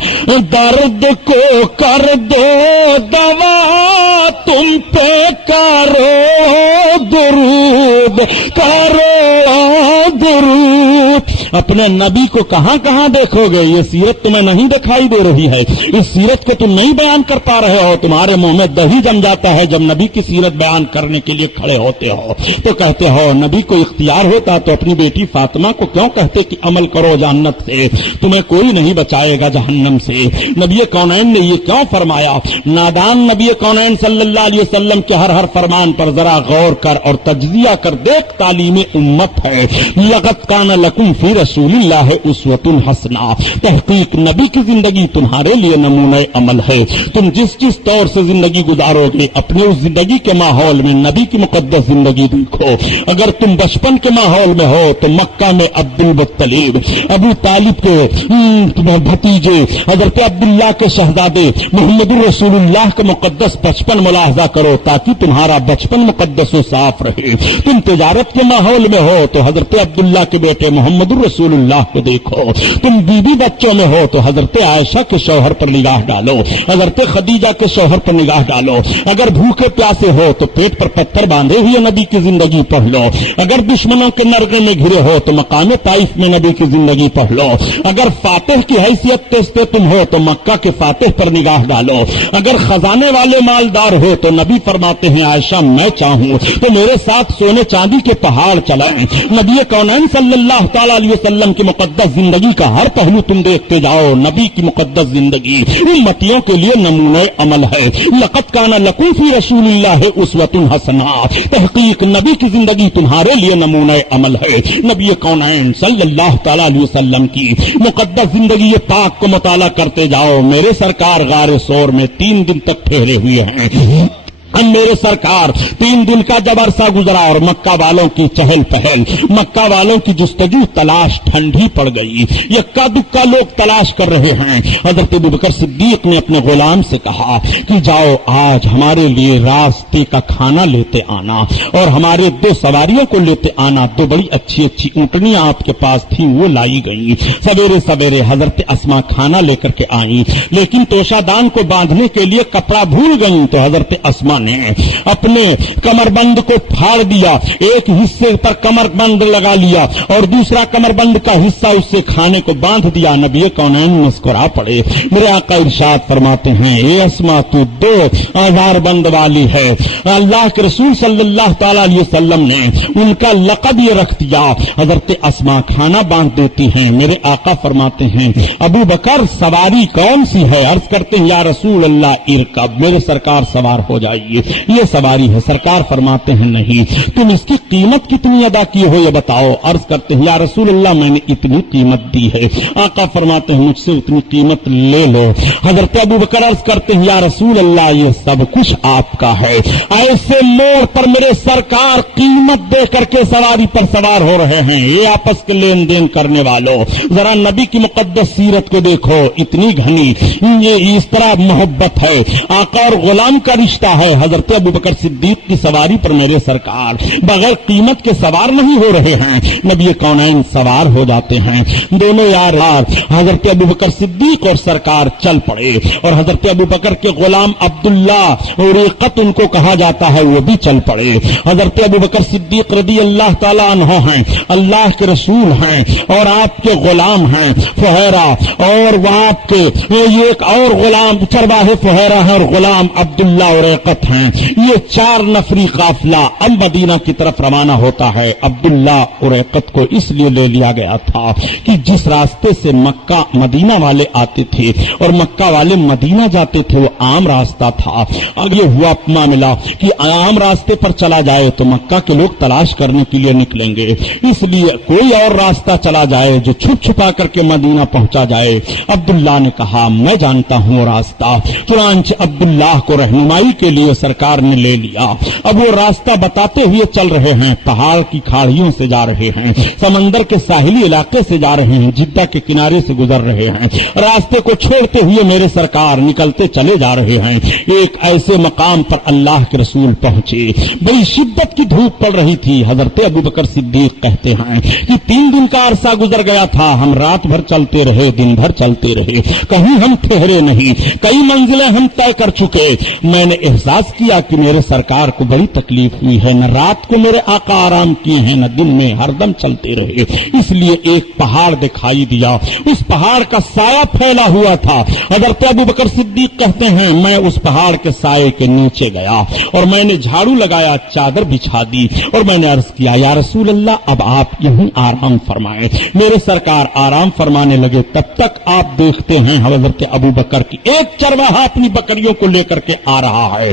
درد کو کر دو دوا تم پہ کرو درود کرو درود. اپنے نبی کو کہاں کہاں دیکھو گے, یہ سیرت تمہیں نہیں دکھائی دے رہی ہے, اس سیرت کو تم نہیں بیان کر پا رہے ہو. تمہارے منہ میں دہی جم جاتا ہے جب نبی کی سیرت بیان کرنے کے لیے کھڑے ہوتے ہو تو کہتے ہو نبی کو اختیار ہوتا تو اپنی بیٹی فاطمہ کو کیوں کہتے کہ عمل کرو جنت سے, تمہیں کوئی نہیں بچائے گا جہنم سے. نبی کونین نے یہ کیوں فرمایا؟ نادان نبی کونین صلی اللہ علیہ وسلم کے ہر فرمان پر ذرا غور کر اور تجزیہ کر دیکھ. تعلیم امت ہے لقد کان لکم فی رسول اللہ اسوۃ حسنہ, تحقیق نبی کی زندگی تمہارے لیے نمونہ عمل ہے. تم جس طور سے زندگی گزارو گے اپنے اس زندگی کے ماحول میں نبی کی مقدس زندگی دیکھو. اگر تم بچپن کے ماحول میں ہو تو مکہ میں عبد المطلب ابو طالب کے بھتیجے حضرت عبداللہ کے شہزادے محمد الرسول اللہ کے مقدس بچپن ملاحظہ کرو تاکہ تمہارا بچپن مقدس و صاف رہے. تم تجارت کے ماحول میں ہو تو حضرت عبداللہ کے بیٹے محمد الرسول اللہ کو دیکھو. تم بیوی بچوں میں ہو تو حضرت عائشہ کے شوہر پر نگاہ ڈالو, حضرت خدیجہ کے شوہر پر نگاہ ڈالو. اگر بھوکے پیاسے ہو تو پیٹ پر پتھر باندھے ہوئے نبی کی زندگی پڑھ لو. اگر دشمنوں کے نرغے میں گھرے ہو تو مقام طائف میں نبی کی زندگی پڑھ لو. اگر فاتح کی حیثیت سے تم ہو تو مکہ کے فاتح پر نگاہ ڈالو. اگر خزانے والے مالدار ہو تو نبی فرماتے ہیں عائشہ میں چاہوں تو میرے ساتھ سونے چاندی کے پہاڑ چلائیں. نبی کونین صلی اللہ تعالی علیہ وسلم کی مقدس زندگی کا ہر پہلو تم دیکھتے جاؤ. نبی کی مقدس زندگی امتیوں کے لیے نمونہ عمل ہے. لقد کان لکم فی رسول اللہ اسوۃ حسنہ, تحقیق نبی کی زندگی تمہارے لیے نمونہ عمل ہے. نبی کونین صلی اللہ تعالی علیہ وسلم کی مقدس زندگی پاک کو مطالعہ کرتے جاؤ. میرے سرکار غار ثور میں 3 دن تک ٹھہرے ہوئے ہیں. ہم میرے سرکار 3 دن کا جب عرصہ گزرا اور مکہ والوں کی چہل پہل, مکہ والوں کی جستجو تلاش ٹھنڈی پڑ گئی. یکا دکا لوگ تلاش کر رہے ہیں. حضرت ابوبکر صدیق نے اپنے غلام سے کہا کہ جاؤ آج ہمارے لیے راستے کا کھانا لیتے آنا اور ہمارے 2 سواریوں کو لیتے آنا. 2 بڑی اچھی اونٹنیاں آپ کے پاس تھیں وہ لائی گئی. سویرے سویرے حضرت اسما کھانا لے کر کے آئیں لیکن توشہ دان کو باندھنے کے لیے کپڑا بھول گئی تو حضرت اسما نے اپنے کمر بند کو پھاڑ دیا. ایک حصے پر کمر بند لگا لیا اور دوسرا کمر بند کا حصہ اس سے کھانے کو باندھ دیا. نبی کونین مسکرا پڑے. میرے آقا ارشاد فرماتے ہیں اے اسما تو 2 آزار بند والی ہے. اللہ کے رسول صلی اللہ تعالی علیہ وسلم نے ان کا لقب یہ رکھ دیا. حضرت اسما کھانا باندھ دیتی ہیں. میرے آقا فرماتے ہیں ابو بکر سواری کون سی ہے؟ عرض کرتے ہیں یا رسول اللہ ارکب, میرے سرکار سوار ہو جائیے, یہ سواری ہے. سرکار فرماتے ہیں نہیں, تم اس کی قیمت کتنی ادا کی ہو یہ بتاؤ. عرض کرتے ہیں یا رسول اللہ میں نے اتنی قیمت دی ہے. آقا فرماتے ہیں مجھ سے اتنی قیمت لے لو. حضرت ابو بکر عرض کرتے ہیں یا رسول اللہ یہ سب کچھ آپ کا ہے. ایسے موڑ پر میرے سرکار قیمت دے کر کے سواری پر سوار ہو رہے ہیں. یہ آپس کے لین دین کرنے والوں ذرا نبی کی مقدس سیرت کو دیکھو, اتنی گھنی یہ اس طرح محبت ہے. آقا اور غلام کا رشتہ ہے. حضرت ابوبکر صدیق کی سواری پر میرے سرکار بغیر قیمت کے سوار نہیں ہو رہے ہیں. نبی کونین سوار ہو جاتے ہیں. دونوں یار حضرت ابوبکر صدیق اور سرکار چل پڑے اور حضرت ابوبکر کے غلام عبداللہ ریقت ان کو کہا جاتا ہے وہ بھی چل پڑے. حضرت ابوبکر صدیق رضی اللہ تعالی عنہ ہیں, اللہ کے رسول ہیں اور آپ کے غلام ہیں فہیرہ, اور وہ آپ کے ایک اور غلام چرواہے فہیرہ ہیں اور غلام عبداللہ اور ریقت ہیں یہ 4 نفری قافلہ اب مدینہ کی طرف روانہ ہوتا ہے۔ عبداللہ اریقت کو اس لیے لے لیا گیا تھا کہ جس راستے سے مکہ مدینہ والے آتے تھے اور مکہ والے مدینہ جاتے تھے وہ عام راستہ تھا۔ اب یہ ہوا معاملہ کہ عام راستے پر چلا جائے تو مکہ کے لوگ تلاش کرنے کے لیے نکلیں گے، اس لیے کوئی اور راستہ چلا جائے جو چھپ چھپا کر کے مدینہ پہنچا جائے۔ عبداللہ نے کہا میں جانتا ہوں وہ راستہ، چنانچہ عبداللہ کو رہنمائی کے لیے سرکار نے لے لیا۔ اب وہ راستہ بتاتے ہوئے چل رہے ہیں، پہاڑ کی کھاڑیوں سے جا رہے ہیں، سمندر کے ساحلی علاقے سے جا رہے ہیں، جدہ کے کنارے سے گزر رہے ہیں، راستے کو چھوڑتے ہوئے میرے سرکار نکلتے چلے جا رہے ہیں۔ ایک ایسے مقام پر اللہ کے رسول پہنچے، بڑی شدت کی دھوپ پڑ رہی تھی۔ حضرت ابوبکر صدیق کہتے ہیں کہ 3 دن کا عرصہ گزر گیا تھا، ہم رات بھر چلتے رہے، دن بھر چلتے رہے، کہیں ہم ٹھہرے نہیں، کئی منزلیں ہم طے کر چکے۔ میں نے احساس کیا کہ میرے سرکار کو بڑی تکلیف ہوئی ہے، نہ رات کو میرے آقا آرام کیے ہیں نہ دن میں، ہر دم چلتے رہے۔ اس لیے ایک پہاڑ دکھائی دیا، اس پہاڑ کا سایہ پھیلا ہوا تھا۔ حضرت ابوبکر صدیق کہتے ہیں میں اس پہاڑ کے سائے کے نیچے گیا اور میں نے جھاڑو لگایا، چادر بچھا دی اور میں نے عرض کیا یا رسول اللہ اب آپ یہیں آرام فرمائیں۔ میرے سرکار آرام فرمانے لگے، تب تک آپ دیکھتے ہیں حضرت ابوبکر کی ایک چرواہا اپنی بکریوں کو لے کر کے آ رہا ہے۔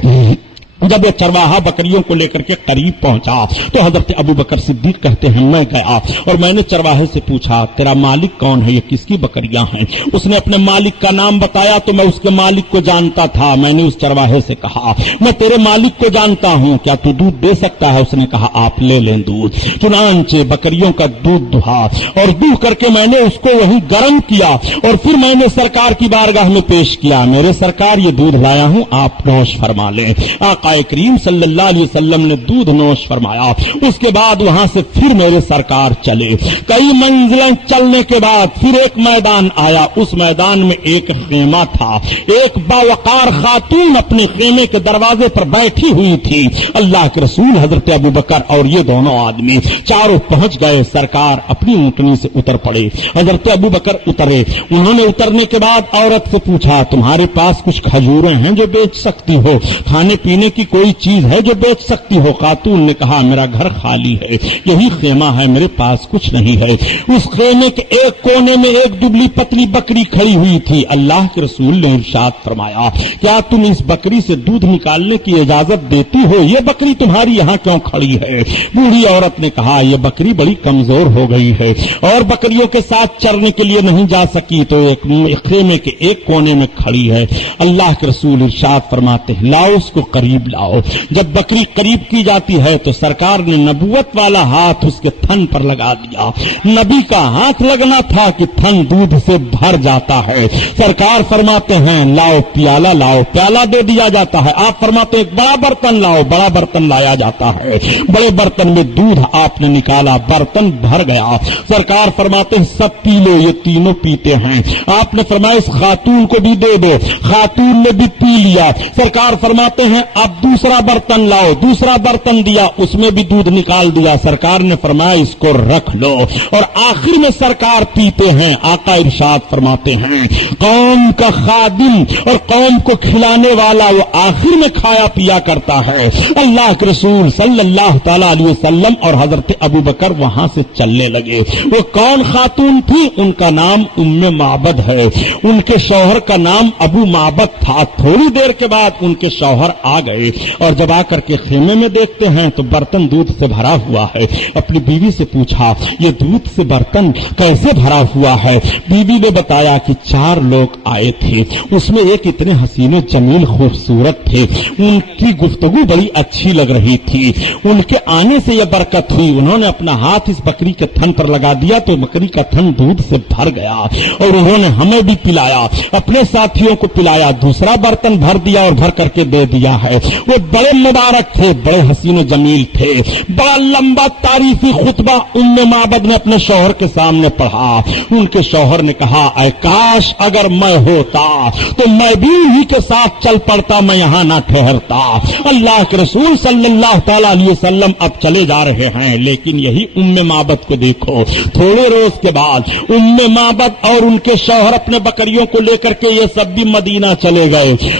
جب یہ چرواہا بکریوں کو لے کر کے قریب پہنچا تو حضرت ابوبکر صدیق کہتے ہیں میں گیا اور میں نے چرواہے سے پوچھا تیرا مالک کون ہے، یہ کس کی بکریاں ہیں؟ اس نے اپنے مالک کا نام بتایا تو میں اس کے مالک کو جانتا تھا۔ میں نے اس چرواہے سے کہا میں تیرے مالک کو جانتا ہوں، کیا تو دودھ دے سکتا ہے؟ اس نے کہا آپ لے لیں دودھ۔ چنانچہ بکریوں کا دودھ دہا اور دو کر کے میں نے اس کو وہیں گرم کیا اور پھر میں نے سرکار کی بارگاہ میں پیش کیا، میرے سرکار یہ دودھ لایا ہوں، آپ نوش فرما لیں۔ آقا کریم صلی اللہ علیہ وسلم نے دودھ نوش فرمایا، اس کے بعد وہاں سے پھر میرے سرکار چلے، کئی منزلیں چلنے کے بعد پھر ایک میدان آیا، اس میدان میں ایک خیمہ تھا، ایک باوقار خاتون اپنے خیمے کے دروازے پر بیٹھی ہوئی تھی۔ اللہ کے رسول حضرت ابوبکر اور یہ دونوں آدمی چاروں پہنچ گئے، سرکار اپنی اونٹنی سے اتر پڑے، حضرت ابوبکر اترے، انہوں نے اترنے کے بعد عورت سے پوچھا تمہارے پاس کچھ کھجوریں ہیں جو بیچ سکتی ہو، کھانے پینے کی کوئی چیز ہے جو بیچ سکتی ہو؟ خاتون نے کہا میرا گھر خالی ہے، یہی خیمہ ہے، میرے پاس کچھ نہیں ہے۔ اس خیمے کے ایک کونے میں ایک دبلی پتلی بکری کھڑی ہوئی تھی۔ اللہ کے رسول نے ارشاد فرمایا کیا تم اس بکری سے دودھ نکالنے کی اجازت دیتی ہو؟ یہ بکری تمہاری یہاں کیوں کھڑی ہے؟ بوڑھی عورت نے کہا یہ بکری بڑی کمزور ہو گئی ہے اور بکریوں کے ساتھ چرنے کے لیے نہیں جا سکی تو ایک خیمے کے ایک کونے میں کھڑی ہے۔ اللہ کے رسول ارشاد فرماتے ہیں لاؤ اس کو قریب لاؤ۔ جب بکری قریب کی جاتی ہے تو سرکار نے نبوت والا ہاتھ اس کے تھن پر لگا دیا، نبی کا ہاتھ لگنا تھا کہ تھن دودھ سے بھر جاتا ہے۔ سرکار فرماتے ہیں لاؤ پیالہ لاؤ، پیالہ دے دیا جاتا ہے۔ آپ فرماتے ہیں ایک بڑا برتن لاؤ، بڑا برتن لایا جاتا ہے، بڑے برتن میں دودھ آپ نے نکالا، برتن بھر گیا۔ سرکار فرماتے ہیں سب پی لو، یہ تینوں پیتے ہیں۔ آپ نے فرمایا اس خاتون کو بھی دے دو، خاتون نے بھی پی لیا۔ سرکار فرماتے ہیں اب دوسرا برتن لاؤ، دوسرا برتن دیا، اس میں بھی دودھ نکال دیا۔ سرکار نے فرمایا اس کو رکھ لو، اور آخر میں سرکار پیتے ہیں۔ آقا ارشاد فرماتے ہیں قوم کا خادم اور قوم کو کھلانے والا وہ آخر میں کھایا پیا کرتا ہے۔ اللہ کے رسول صلی اللہ تعالی علیہ وسلم اور حضرت ابوبکر وہاں سے چلنے لگے۔ وہ کون خاتون تھی؟ ان کا نام ام معبد ہے، ان کے شوہر کا نام ابو معبد تھا۔ تھوڑی دیر کے بعد ان کے شوہر آ گئے اور جب آ کر کے خیمے میں دیکھتے ہیں تو برتن دودھ سے بھرا ہوا ہے۔ اپنی بیوی سے پوچھا یہ دودھ سے برتن کیسے بھرا ہوا ہے؟ بیوی نے بتایا کہ 4 لوگ آئے تھے، اس میں ایک اتنے حسین و جمیل خوبصورت تھے، ان کی گفتگو بڑی اچھی لگ رہی تھی، ان کے آنے سے یہ برکت ہوئی۔ انہوں نے اپنا ہاتھ اس بکری کے تھن پر لگا دیا تو بکری کا تھن دودھ سے بھر گیا اور انہوں نے ہمیں بھی پلایا، اپنے ساتھیوں کو پلایا، دوسرا برتن بھر دیا اور بھر کر کے دے دیا ہے۔ وہ بڑے مبارک تھے، بڑے حسین و جمیل تھے۔ بڑا لمبا تعریفی خطبہ ام معبد نے اپنے شوہر کے سامنے پڑھا۔ ان کے شوہر نے کہا اے کاش اگر میں ہوتا تو میں بھی انہی کے ساتھ چل پڑتا، میں یہاں نہ ٹھہرتا۔ اللہ کے رسول صلی اللہ تعالی علیہ وسلم اب چلے جا رہے ہیں، لیکن یہی ام معبد کو دیکھو، تھوڑے روز کے بعد ام معبد اور ان کے شوہر اپنے بکریوں کو لے کر کے یہ سب بھی مدینہ چلے گئے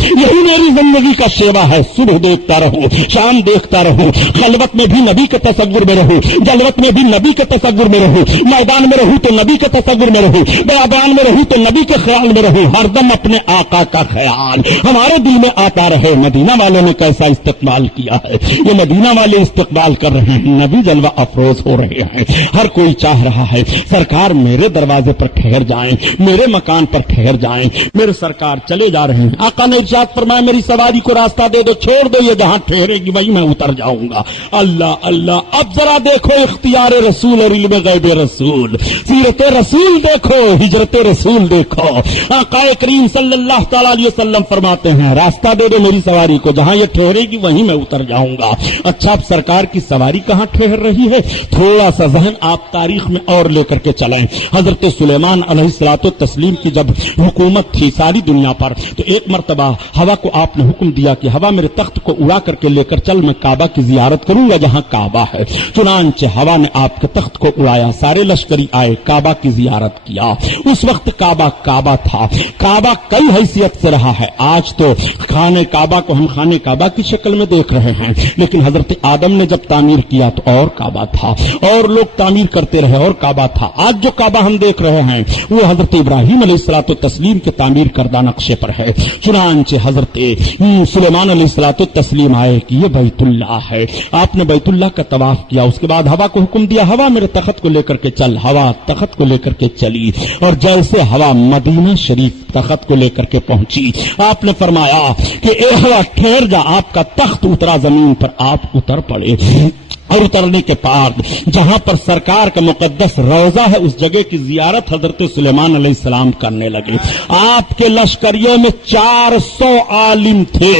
یہی میری زندگی کا شیوا ہے۔ صبح دیکھتا رہو، شام دیکھتا رہو، خلوت میں بھی نبی کے تصور میں رہو، جلوت میں بھی نبی کے تصور میں رہو، میدان میں رہو تو نبی کے تصور میں رہو، بیابان میں رہو تو نبی کے خیال میں رہو، ہر دم اپنے آقا کا خیال ہمارے دل میں آتا رہے۔ مدینہ والوں نے کیسا استقبال کیا ہے، یہ مدینہ والے استقبال کر رہے ہیں، نبی جلوہ افروز ہو رہے ہیں۔ ہر کوئی چاہ رہا ہے سرکار میرے دروازے پر ٹھہر جائیں، میرے مکان پر ٹھہر جائیں، میرے سرکار چلے جا رہے ہیں۔ آقا نے ارشاد فرمایا میری سواری کو راستہ دے دو، چھوڑ دو، یہ جہاں ٹھہرے گی وہیں میں اتر جاؤں گا۔ اللہ اللہ، اب ذرا دیکھو اختیار رسول اور علم غیب رسول، سیرت رسول دیکھو، ہجرت رسول دیکھو۔ آقا کریم صلی اللہ تعالی علیہ وسلم فرماتے ہیں راستہ دے دو میری سواری کو، جہاں یہ ٹھہرے گی وہیں میں اتر جاؤں گا۔ اچھا، اب سرکار کی سواری کہاں ٹھہر رہی ہے؟ تھوڑا سا ذہن آپ تاریخ میں اور لے کر کے چلیں۔ حضرت سلیمان علیہ الصلوۃ والتسلیم کی جب حکومت تھی ساری دنیا پر، تو ایک مرتبہ ہوا کو آپ نے حکم دیا کہ ہوا میرے تخت کو اڑا کر کے لے کر چل، میں کعبہ کی زیارت کروں گا جہاں کعبہ ہے۔ چنانچہ ہوا نے آپ کے تخت کو اڑایا، سارے لشکری آئے، کعبہ کی زیارت کیا۔ اس وقت کعبہ کعبہ تھا، کعبہ کئی حیثیت سے رہا ہے۔ آج تو خانہ کعبہ کو ہم خانہ کعبہ کی شکل میں دیکھ رہے ہیں، لیکن حضرت آدم نے جب تعمیر کیا تو اور کعبہ تھا، اور لوگ تعمیر کرتے رہے اور کعبہ تھا۔ آج جو کعبہ ہم دیکھ رہے ہیں وہ حضرت ابراہیم علیہ الصلوۃ والتسلیم کے تعمیر کردہ نقشے پر ہے۔ چنانچہ حضرت سلیمان علیہ الصلوۃ والتسلیم آئے کہ یہ بیت اللہ ہے، آپ نے بیت اللہ کا طواف کیا۔ اس کے بعد ہوا کو حکم دیا ہوا میرے تخت کو لے کر کے چل، ہوا تخت کو لے کر کے چلی، اور جیسے ہوا مدینہ شریف تخت کو لے کر کے پہنچی، آپ نے فرمایا کہ اے ہوا ٹھہر جا، آپ کا تخت اترا زمین پر، آپ اتر پڑے، اور اترنے کے بعد جہاں پر سرکار کا مقدس روضہ ہے اس جگہ کی زیارت حضرت سلیمان علیہ السلام کرنے لگے۔ آپ کے لشکریوں میں 400 عالم تھے،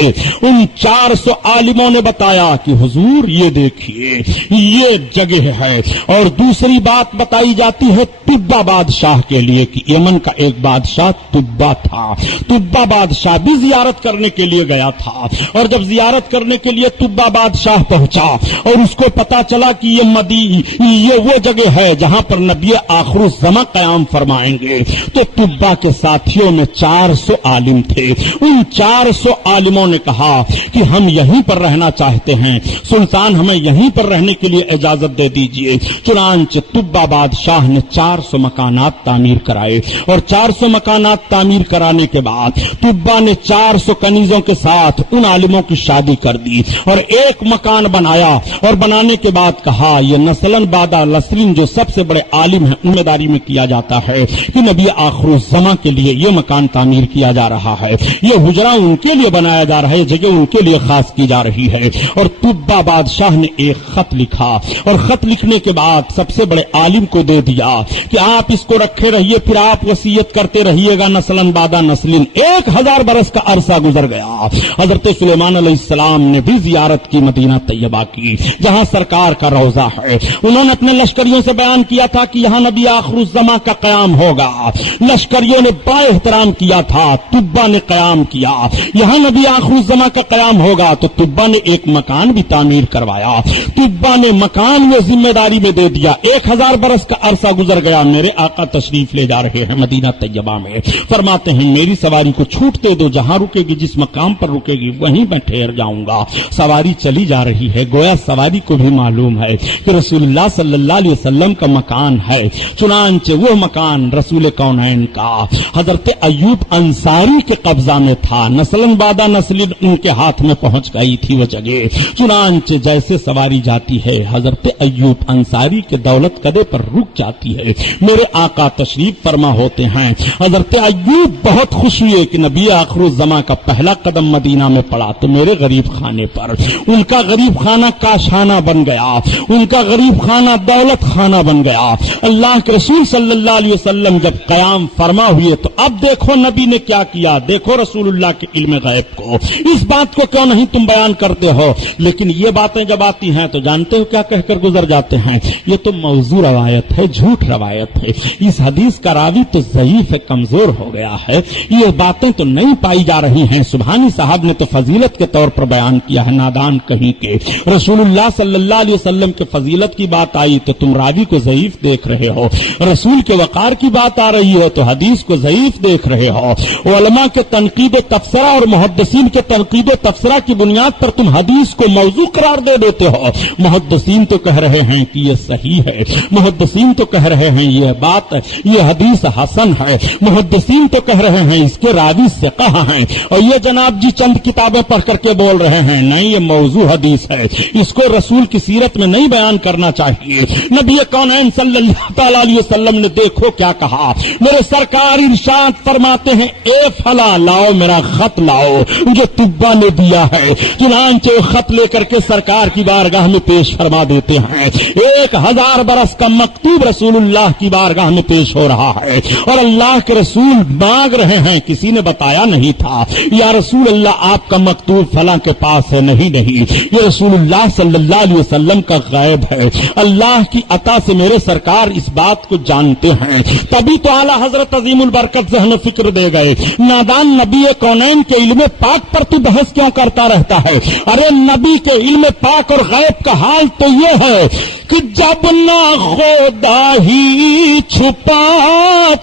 ان 400 عالموں نے بتایا کہ حضور یہ دیکھیے یہ جگہ ہے۔ اور دوسری بات بتائی جاتی ہے طبہ بادشاہ کے لیے کہ یمن کا ایک بادشاہ طبہ تھا، طبہ بادشاہ بھی زیارت کرنے کے لیے گیا تھا، اور جب زیارت کرنے کے لیے طبہ بادشاہ پہنچا اور اس کو پتا چلا کہ یہ وہ جگہ ہے جہاں پر نبی آخر الزماں قیام فرمائیں گے، تو طبہ کے ساتھیوں میں 400 عالم تھے۔ ان 400 عالموں نے کہا کہ ہم یہیں پر رہنا چاہتے ہیں، سلطان ہمیں یہیں پر رہنے کے لیے اجازت دے دیجئے۔ چنانچہ طبہ بادشاہ نے 400 مکانات تعمیر کرائے، اور 400 مکانات تعمیر کرانے کے بعد طبہ نے 400 کنیزوں کے ساتھ ان عالموں کی شادی کر دی، اور ایک مکان بنایا، اور بنانے کے بعد کہا یہ نسلن بعد نسلن جو سب سے بڑے عالم ہیں ذمہ داری میں کیا جاتا ہے کہ نبی آخر الزماں کے لیے یہ مکان تعمیر کیا جا رہا ہے، یہ حجرہ ان کے لیے بنایا جا رہا ہے، جگہ ان کے لیے خاص کی جا رہی ہے۔ اور طبہ بادشاہ نے ایک خط لکھا، اور خط لکھنے کے بعد سب سے بڑے عالم کو دے دیا کہ آپ اس کو رکھے رہیے، پھر آپ وصیت کرتے رہیے گا نسلن بعد نسلن۔ 1000 برس کا عرصہ گزر گیا، حضرت سلیمان علیہ السلام نے بھی زیارت کی مدینہ طیبہ کی جہاں سرکار کا روضہ ہے۔ انہوں نے اپنے لشکریوں سے بیان کیا تھا کہ یہاں نبی آخر الزماں کا قیام ہوگا، لشکریوں نے با احترام کیا تھا، طبہ نے قیام کیا یہاں نبی آخر الزماں کا قیام ہوگا، تو طبہ نے ایک مکان بھی تعمیر کروایا، طبہ نے مکان میں ذمہ داری میں دے دیا۔ 1000 برس کا عرصہ گزر گیا، میرے آقا تشریف لے جا رہے ہیں مدینہ طیبہ میں، فرماتے ہیں میری سواری کو چھوٹ دے دو، جہاں رکے گی جس مقام پر رکے گی وہیں میں ٹھہر جاؤں گا۔ سواری چلی جا رہی ہے، گویا سواری کو بھی معلوم ہے کہ رسول اللہ صلی اللہ علیہ وسلم کا مکان ہے۔ چنانچہ وہ مکان رسول کونین کا حضرت ایوب انصاری کے قبضہ میں تھا، نسلن بعد نسلن ان کے ہاتھ میں پہنچ گئی تھی وہ جگہ۔ چنانچہ جیسے سواری جاتی ہے حضرت ایوب انصاری کے دولت قدے پر رک جاتی ہے، میرے آقا تشریف فرما ہوتے ہیں۔ حضرت ایوب بہت خوش ہوئے کہ نبی آخر الزماں کا پہلا قدم مدینہ میں پڑا، تو میرے غریب خانے پر ان کا غریب خانہ کاشانہ بن گیا، ان کا غریب خانہ دولت خانہ بن گیا۔ اللہ کے رسول صلی اللہ علیہ وسلم جب قیام فرما ہوئے تو اب دیکھو نبی نے کیا کیا، دیکھو رسول اللہ کے علم غیب کو، اس بات کو کیوں نہیں تم بیان کرتے ہو؟ لیکن یہ باتیں جب آتی ہیں تو جانتے ہو کیا کہہ کر گزر جاتے ہیں، یہ تو موضوع روایت ہے، جھوٹ روایت روایت ہے. اس حدیث کا راوی تو ضعیف ہے, کمزور ہو گیا ہے. یہ باتیں تو نہیں پائی جا رہی ہیں. سبحانی صاحب نے تو فضیلت کے طور پر بیان کیا ہے, نادان کہیں کے. رسول اللہ صلی اللہ علیہ وسلم کے فضیلت کی بات آئی تو تم راوی کو ضعیف دیکھ رہے ہو. رسول کے وقار کی بات آ رہی ہے تو حدیث کو ضعیف دیکھ رہے ہو. علماء کے تنقید و تبصرہ اور محدثین کے تنقید و تبصرہ کی بنیاد پر تم حدیث کو موضوع قرار دے دیتے ہو. محدثین تو کہہ رہے ہیں کہ یہ صحیح ہے, محدثین تو کہہ رہے ہیں یہ حدیث حسن ہے, محدثین تو کہہ رہے ہیں اس کے راوی ثقہ ہیں, اور یہ جناب جی چند کتابیں پڑھ کر کے بول رہے ہیں نہیں یہ موضوع حدیث ہے, اس کو رسول کی سیرت میں نہیں بیان کرنا چاہیے. نبی کونین صلی اللہ تعالی علیہ وسلم نے دیکھو کیا کہا. میرے سرکار ارشاد فرماتے ہیں اے فلاں لاؤ میرا خط لاؤ جو طبا نے دیا ہے. چنانچہ وہ خط لے کر کے سرکار کی بارگاہ میں پیش فرما دیتے ہیں. 1000 برس کا مکتوب رسول اللہ کی بارگاہ میں پیش ہو رہا ہے اور اللہ کے رسول مانگ رہے ہیں. کسی نے بتایا نہیں تھا یا رسول اللہ آپ کا مکتوب فلاں کے پاس ہے, نہیں یہ رسول اللہ صلی اللہ علیہ وسلم کا غیب ہے. اللہ کی عطا سے میرے سرکار اس بات کو جانتے ہیں, تبھی تو اعلیٰ حضرت عظیم البرکت ذہن و فکر دے گئے. نادان نبی کونین کے علم پاک پر تو بحث کیوں کرتا رہتا ہے؟ ارے نبی کے علم پاک اور غیب کا حال تو یہ ہے کہ جب نہ خدا ہی چھپا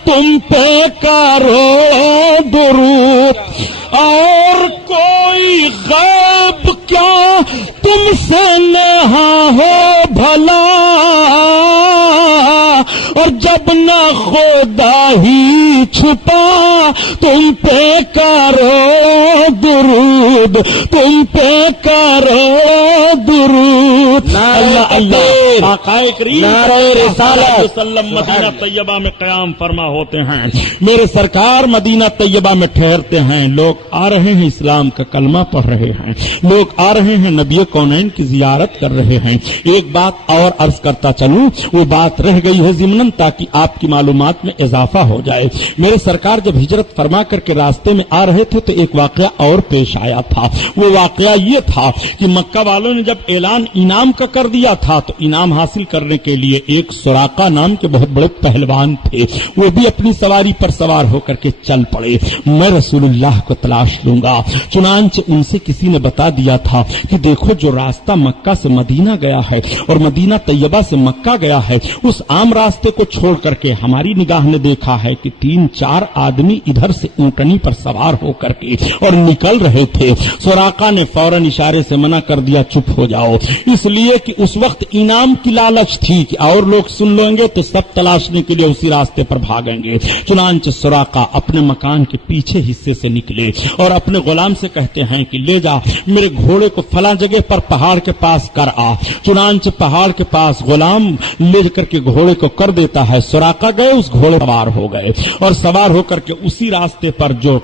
تم پہ کرو درود, اور کوئی غیب کیا تم سے نہا ہو بھلا, اور جب نہ خدا ہی چھپا تم پہ کرو درود, تم پہ کرو درود. اللہ اللہ آقائے کریم وسلم مدینہ طیبہ میں قیام فرما ہوتے ہیں. میرے سرکار مدینہ طیبہ میں ٹھہرتے ہیں. لوگ آ رہے ہیں اسلام کا کلمہ پڑھ رہے ہیں, لوگ آ رہے ہیں نبی کونین کی زیارت کر رہے ہیں. ایک بات اور عرض کرتا چلوں, وہ بات رہ گئی ہے ضمناً تاکہ آپ کی معلومات میں اضافہ ہو جائے. میرے سرکار جب ہجرت فرما کر کے راستے میں آ رہے تھے تو ایک واقعہ اور پیش آیا تھا. وہ واقعہ یہ تھا کہ مکہ والوں نے جب اعلان انعام کا کر دیا تھا تو انعام حاصل کرنے کے لیے ایک سراقہ نام کے بہت بڑے پہلوان تھے, وہ بھی اپنی سواری پر سوار ہو کر کے چل پڑے. میں رسول اللہ کو تلاش لوں گا. چنانچہ ان سے کسی نے بتا دیا تھا کہ دیکھو جو راستہ مکہ سے مدینہ گیا ہے اور مدینہ طیبہ سے مکہ گیا ہے, اس عام راستے کو چھوڑ کر کے ہماری نگاہ نے دیکھا ہے کہ 3-4 آدمی ادھر سے اونٹنی پر سوار ہو کر کے اور نکل رہے تھے. سراقہ نے فوراً اشارے سے منع کر دیا چپ ہو جاؤ, اس لیے کہ اس وقت انعام کی لالچ تھی کہ اور لوگ سن لیں گے تو سب تلاشنے کے لیے اسی راستے پر بھاگیں گے. چنانچہ سراقہ اپنے مکان کے پیچھے حصے سے نکلے اور اپنے غلام سے کہتے ہیں کہ لے جا میرے گھوڑے کو فلاں جگہ پر پہاڑ کے پاس کر آ. چنانچہ پہاڑ کے پاس غلام لے کر کے گھوڑے کو کر دیتا ہے. سراقہ گئے, اس گھوڑے سوار ہو گئے اور سوار ہو کر کے اسی راستے پر جو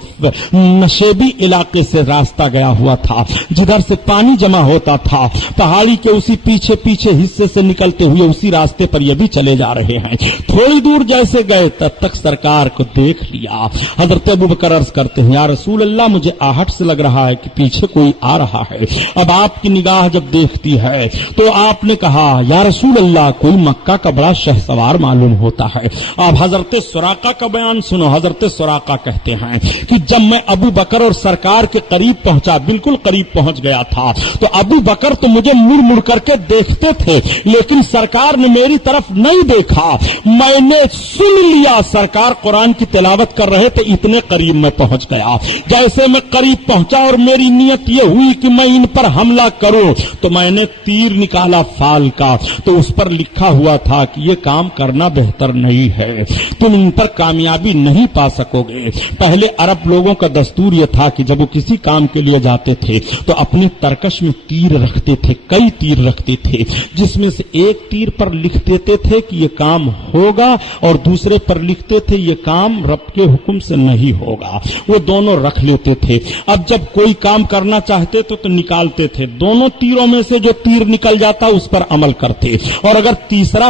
نشیبی علاقے سے راستہ گیا ہوا تھا, جدھر سے پانی جمع ہوتا تھا, پہاڑی کے اسی پیچھے پیچھے حصے سے نکلتے ہوئے اسی راستے پر یہ بھی چلے جا رہے ہیں. تھوڑی دور جیسے گئے تب تک سرکار کو دیکھ لیا. حضرت ابوبکر عرض کرتے ہیں یا رسول اللہ مجھے آہٹ سے لگ رہا ہے کہ پیچھے کوئی آ رہا ہے. اب آپ کی نگاہ جب دیکھتی ہے تو آپ نے کہا یا رسول اللہ کوئی مکہ کا بڑا شہسوار معلوم ہوتا ہے. آپ حضرت سراقہ کا بیان سنو. حضرت سراقہ کہتے ہیں کہ جب میں ابو بکر اور سرکار کے قریب پہنچا, بالکل قریب پہنچ گیا تھا, تو ابو بکر تو مجھے مڑ مڑ کر کے دیکھتے تھے لیکن سرکار نے میری طرف نہیں دیکھا. میں نے سن لیا سرکار قرآن کی تلاوت کر رہے تھے, اتنے قریب میں پہنچ گیا. جیسے میں قریب پہنچا اور میری نیت یہ ہوئی کہ میں ان پر حملہ کروں تو میں نے تیر نکالا فال کا, تو اس پر لکھا ہوا تھا کہ یہ کام کرنا بہتر نہیں ہے, تم ان پر کامیابی نہیں پا سکو گے. پہلے عرب لوگوں کا دستور یہ تھا کہ جب وہ کسی کام کے لیے جاتے تھے تو اپنی ترکش میں تیر رکھتے تھے, کئی تیر رکھتے تھے, جس میں سے ایک تیر پر لکھ دیتے تھے کہ یہ کام ہوگا اور دوسرے پر لکھتے تھے یہ کام رب کے حکم سے نہیں ہوگا. وہ دونوں رکھ لیتے تھے. اب جب کوئی کام کرنا چاہتے تو نکالتے تھے, دونوں تیروں میں سے جو تیر نکل جاتا اس پر عمل کرتے, اور اگر تیسرا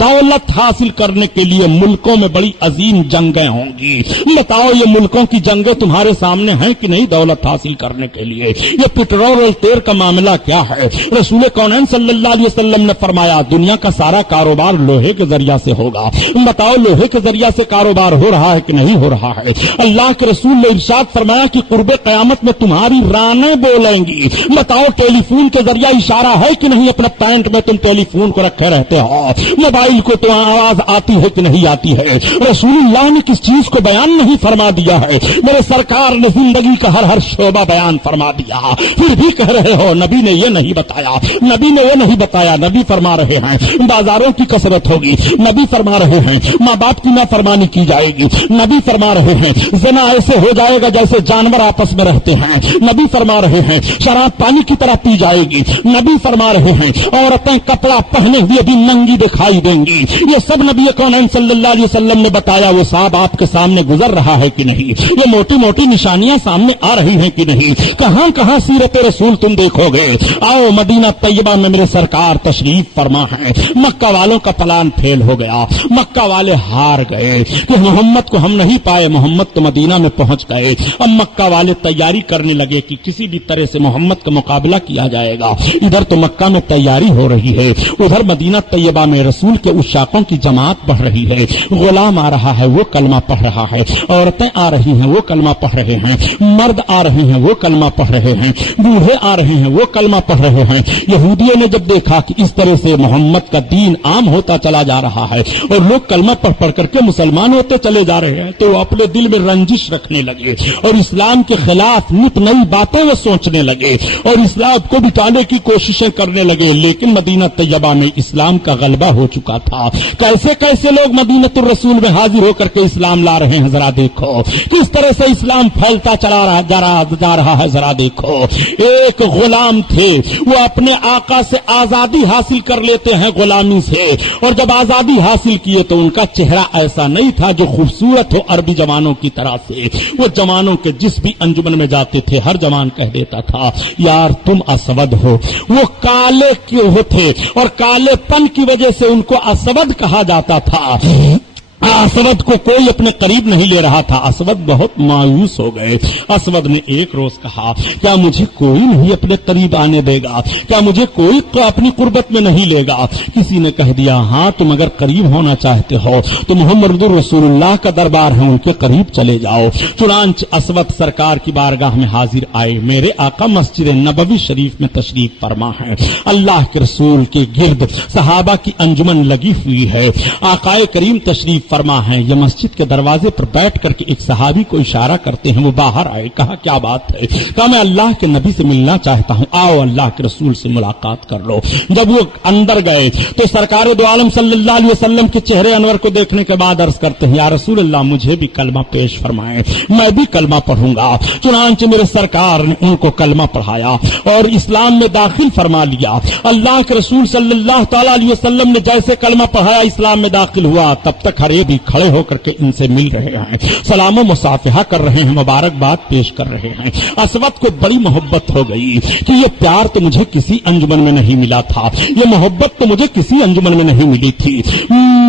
دولت حاصل کرنے کے لیے ملکوں میں بڑی عظیم جنگیں ہوں گی. بتاؤ یہ ملکوں کی جنگیں تمہارے سامنے ہیں کہ نہیں دولت حاصل کرنے کے لیے؟ یہ پٹرول اور تیل کا معاملہ کیا ہے؟ رسول کونین صلی اللہ علیہ وسلم نے فرمایا دنیا کا سارا کاروبار لوہے کے ذریعہ سے ہوگا. بتاؤ لوہے کے ذریعہ سے کاروبار ہو رہا ہے کہ نہیں ہو رہا ہے؟ اللہ کے رسول نے ارشاد فرمایا کہ قرب قیامت میں تمہاری رانیں بولیں گی. بتاؤ ٹیلی فون کے ذریعہ اشارہ ہے کہ نہیں؟ اپنے پینٹ میں تم ٹیلی فون کو رکھے رہتے ہو. موبائل کو تو آواز آتی ہے کہ نہیں آتی ہے؟ رسول اللہ نے کس چیز کو بیان نہیں فرما دیا ہے؟ میرے سرکار نے زندگی کا ہر شعبہ بیان فرما دیا. پھر بھی کہہ رہے ہو نبی نے یہ نہیں بتایا، نبی نے وہ نہیں بتایا. نبی فرما رہے ہیں بازاروں کی کثرت ہوگی. نبی فرما رہے ہیں ماں باپ کی نافرمانی کی جائے گی. نبی فرما رہے ہیں زنا ایسے ہو جائے گا جیسے جانور آپس میں رہتے ہیں. نبی فرما رہے ہیں شراب پانی کی طرح پی جائے گی. نبی فرما رہے ہیں عورتیں کپڑا پہنے ہوئے بھی ننگی دکھائی دیں گی. یہ سب نبی کونین صلی اللہ علیہ وسلم نے بتایا. وہ صاحب آپ کے سامنے گزر رہا ہے کہ نہیں؟ یہ موٹی موٹی نشانیاں سامنے آ رہی ہیں کہ نہیں؟ کہاں کہاں سیرت رسول تم دیکھو گے. آؤ مدینہ طیبہ میں میرے سرکار تشریف فرما ہے. مکہ والوں کا پلان فیل ہو گیا. مکہ والے ہار گئے کہ محمد کو ہم نہیں پائے. محمد تو مدینہ میں پہنچ گئے. اب مکہ والے تیاری کرنے لگے کہ کسی بھی طرح سے محمد کا مقابلہ کیا جائے گا. ادھر تو مکہ میں تیاری ہو رہی ہے، ادھر مدینہ طیبہ میں رسول کے عشاقوں کی جماعت بڑھ رہی ہے. غلام آ رہا ہے وہ کلمہ پڑھ رہا ہے، عورتیں آ رہی ہیں وہ کلمہ پڑھ رہے ہیں، مرد آ رہے ہیں وہ کلمہ پڑھ رہے ہیں، بوڑھے آ رہے ہیں وہ کلمہ پڑھ رہے ہیں. یہودیوں نے جب دیکھا کہ اس طرح سے محمد کا دین عام ہوتا چلا جا رہا ہے اور لوگ کلمہ پڑھ کر کے مسلمان ہوتے چلے جا رہے ہیں، تو وہ اپنے دل میں رنجش رکھنے لگے اور اسلام کے خلاف نت نئی باتیں وہ سوچنے لگے اور اسلام کو بٹانے کی کوششیں کرنے لگے. لیکن مدینہ طیبہ میں اسلام کا غلبہ ہو چکا تھا. کیسے کیسے لوگ مدینۃ الرسول میں حاضر ہو کر کے اسلام لا رہے ہیں، ذرا دیکھو کس طرح سے اسلام پھیلتا چلا جا رہا ہے. ذرا دیکھو ایک غلام تھے، وہ اپنے آقا سے آزادی حاصل کر لیتے ہیں غلامی سے، اور جب آزادی حاصل کیے تو ان کا چہرہ ایسا نہیں تھا جو خوبصورت ہو عربی جوانوں کی طرح سے. وہ جوانوں کے جس بھی انجمن میں جاتے تھے ہر جوان کہہ دیتا تھا یار تم اسود ہو. وہ کالے کیوں تھے اور کالے پن کی وجہ سے ان کو اسود کہا جاتا تھا. اسود کو کوئی اپنے قریب نہیں لے رہا تھا. اسود بہت مایوس ہو گئے. اسود نے ایک روز کہا کیا مجھے کوئی نہیں اپنے قریب آنے دے گا؟ کیا مجھے کوئی اپنی قربت میں نہیں لے گا؟ کسی نے کہہ دیا ہاں تم اگر قریب ہونا چاہتے ہو تو محمد رسول اللہ کا دربار ہے، ان کے قریب چلے جاؤ. چنانچہ اسود سرکار کی بارگاہ میں حاضر آئے. میرے آقا مسجد نبوی شریف میں تشریف فرما ہے. اللہ کے رسول کے گرد صحابہ کی انجمن لگی ہوئی ہے. آقا کریم تشریف فرما ہے. یہ مسجد کے دروازے پر بیٹھ کر کے ایک صحابی کو اشارہ کرتے ہیں. وہ باہر آئے. کہا کیا بات ہے؟ کہا میں اللہ کے نبی سے ملنا چاہتا ہوں، آؤ اللہ کے رسول سے ملاقات کر لو. جب وہ اندر گئے تو سرکار دو عالم صلی اللہ علیہ وسلم کے چہرے انور کو دیکھنے کے بعد عرض کرتے ہیں یا رسول اللہ مجھے بھی کلمہ پیش فرمائیں، میں بھی کلمہ پڑھوں گا. چنانچہ میرے سرکار نے ان کو کلمہ پڑھایا اور اسلام میں داخل فرما لیا. اللہ کے رسول صلی اللہ تعالی علیہ وسلم نے جیسے کلمہ پڑھایا اسلام میں داخل ہوا. تب تک ہر بھی کھڑے ہو کر کے ان سے مل رہے ہیں، سلام و مصافحہ کر رہے ہیں، مبارکباد پیش کر رہے ہیں. اسود کو بڑی محبت ہو گئی کہ یہ پیار تو مجھے کسی انجمن میں نہیں ملا تھا، یہ محبت تو مجھے کسی انجمن میں نہیں ملی تھی.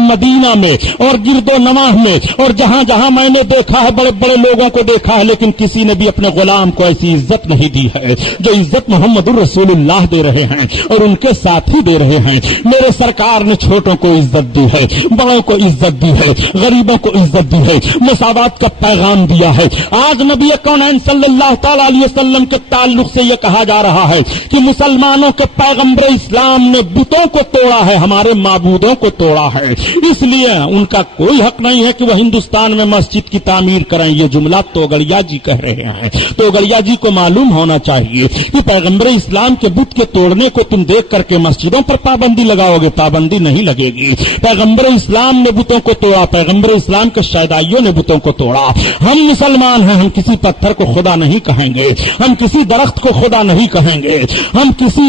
مدینہ میں اور گرد و نواح میں اور جہاں جہاں میں نے دیکھا ہے بڑے بڑے لوگوں کو دیکھا ہے، لیکن کسی نے بھی اپنے غلام کو ایسی عزت نہیں دی ہے جو عزت محمد الرسول اللہ دے رہے ہیں اور ان کے ساتھی دے رہے ہیں. میرے سرکار نے چھوٹوں کو عزت دی ہے، بڑوں کو عزت دی ہے، غریبوں کو عزت دی ہے، مساوات کا پیغام دیا ہے. آج نبی کونین صلی اللہ تعالی علیہ وسلم کے تعلق سے یہ کہا جا رہا ہے کہ مسلمانوں کے پیغمبر اسلام نے بتوں کو توڑا ہے، ہمارے معبودوں کو توڑا ہے. اس لیے ان کا کوئی حق نہیں ہے کہ وہ ہندوستان میں مسجد کی تعمیر کریں. یہ جملہ توگڑیا جی کہہ رہے ہیں. توگڑیا جی کو معلوم ہونا چاہیے کہ پیغمبر اسلام کے بت کے توڑنے کو تم دیکھ کر کے مسجدوں پر پابندی لگاؤ گے، پابندی نہیں لگے گی. پیغمبر اسلام نے بتوں کو توڑا، پیغمبر اسلام کے شیدائیوں نے بتوں کو توڑا. ہم مسلمان ہیں، ہم کسی پتھر کو خدا نہیں کہیں گے، ہم کسی درخت کو خدا نہیں کہیں گے، ہم کسی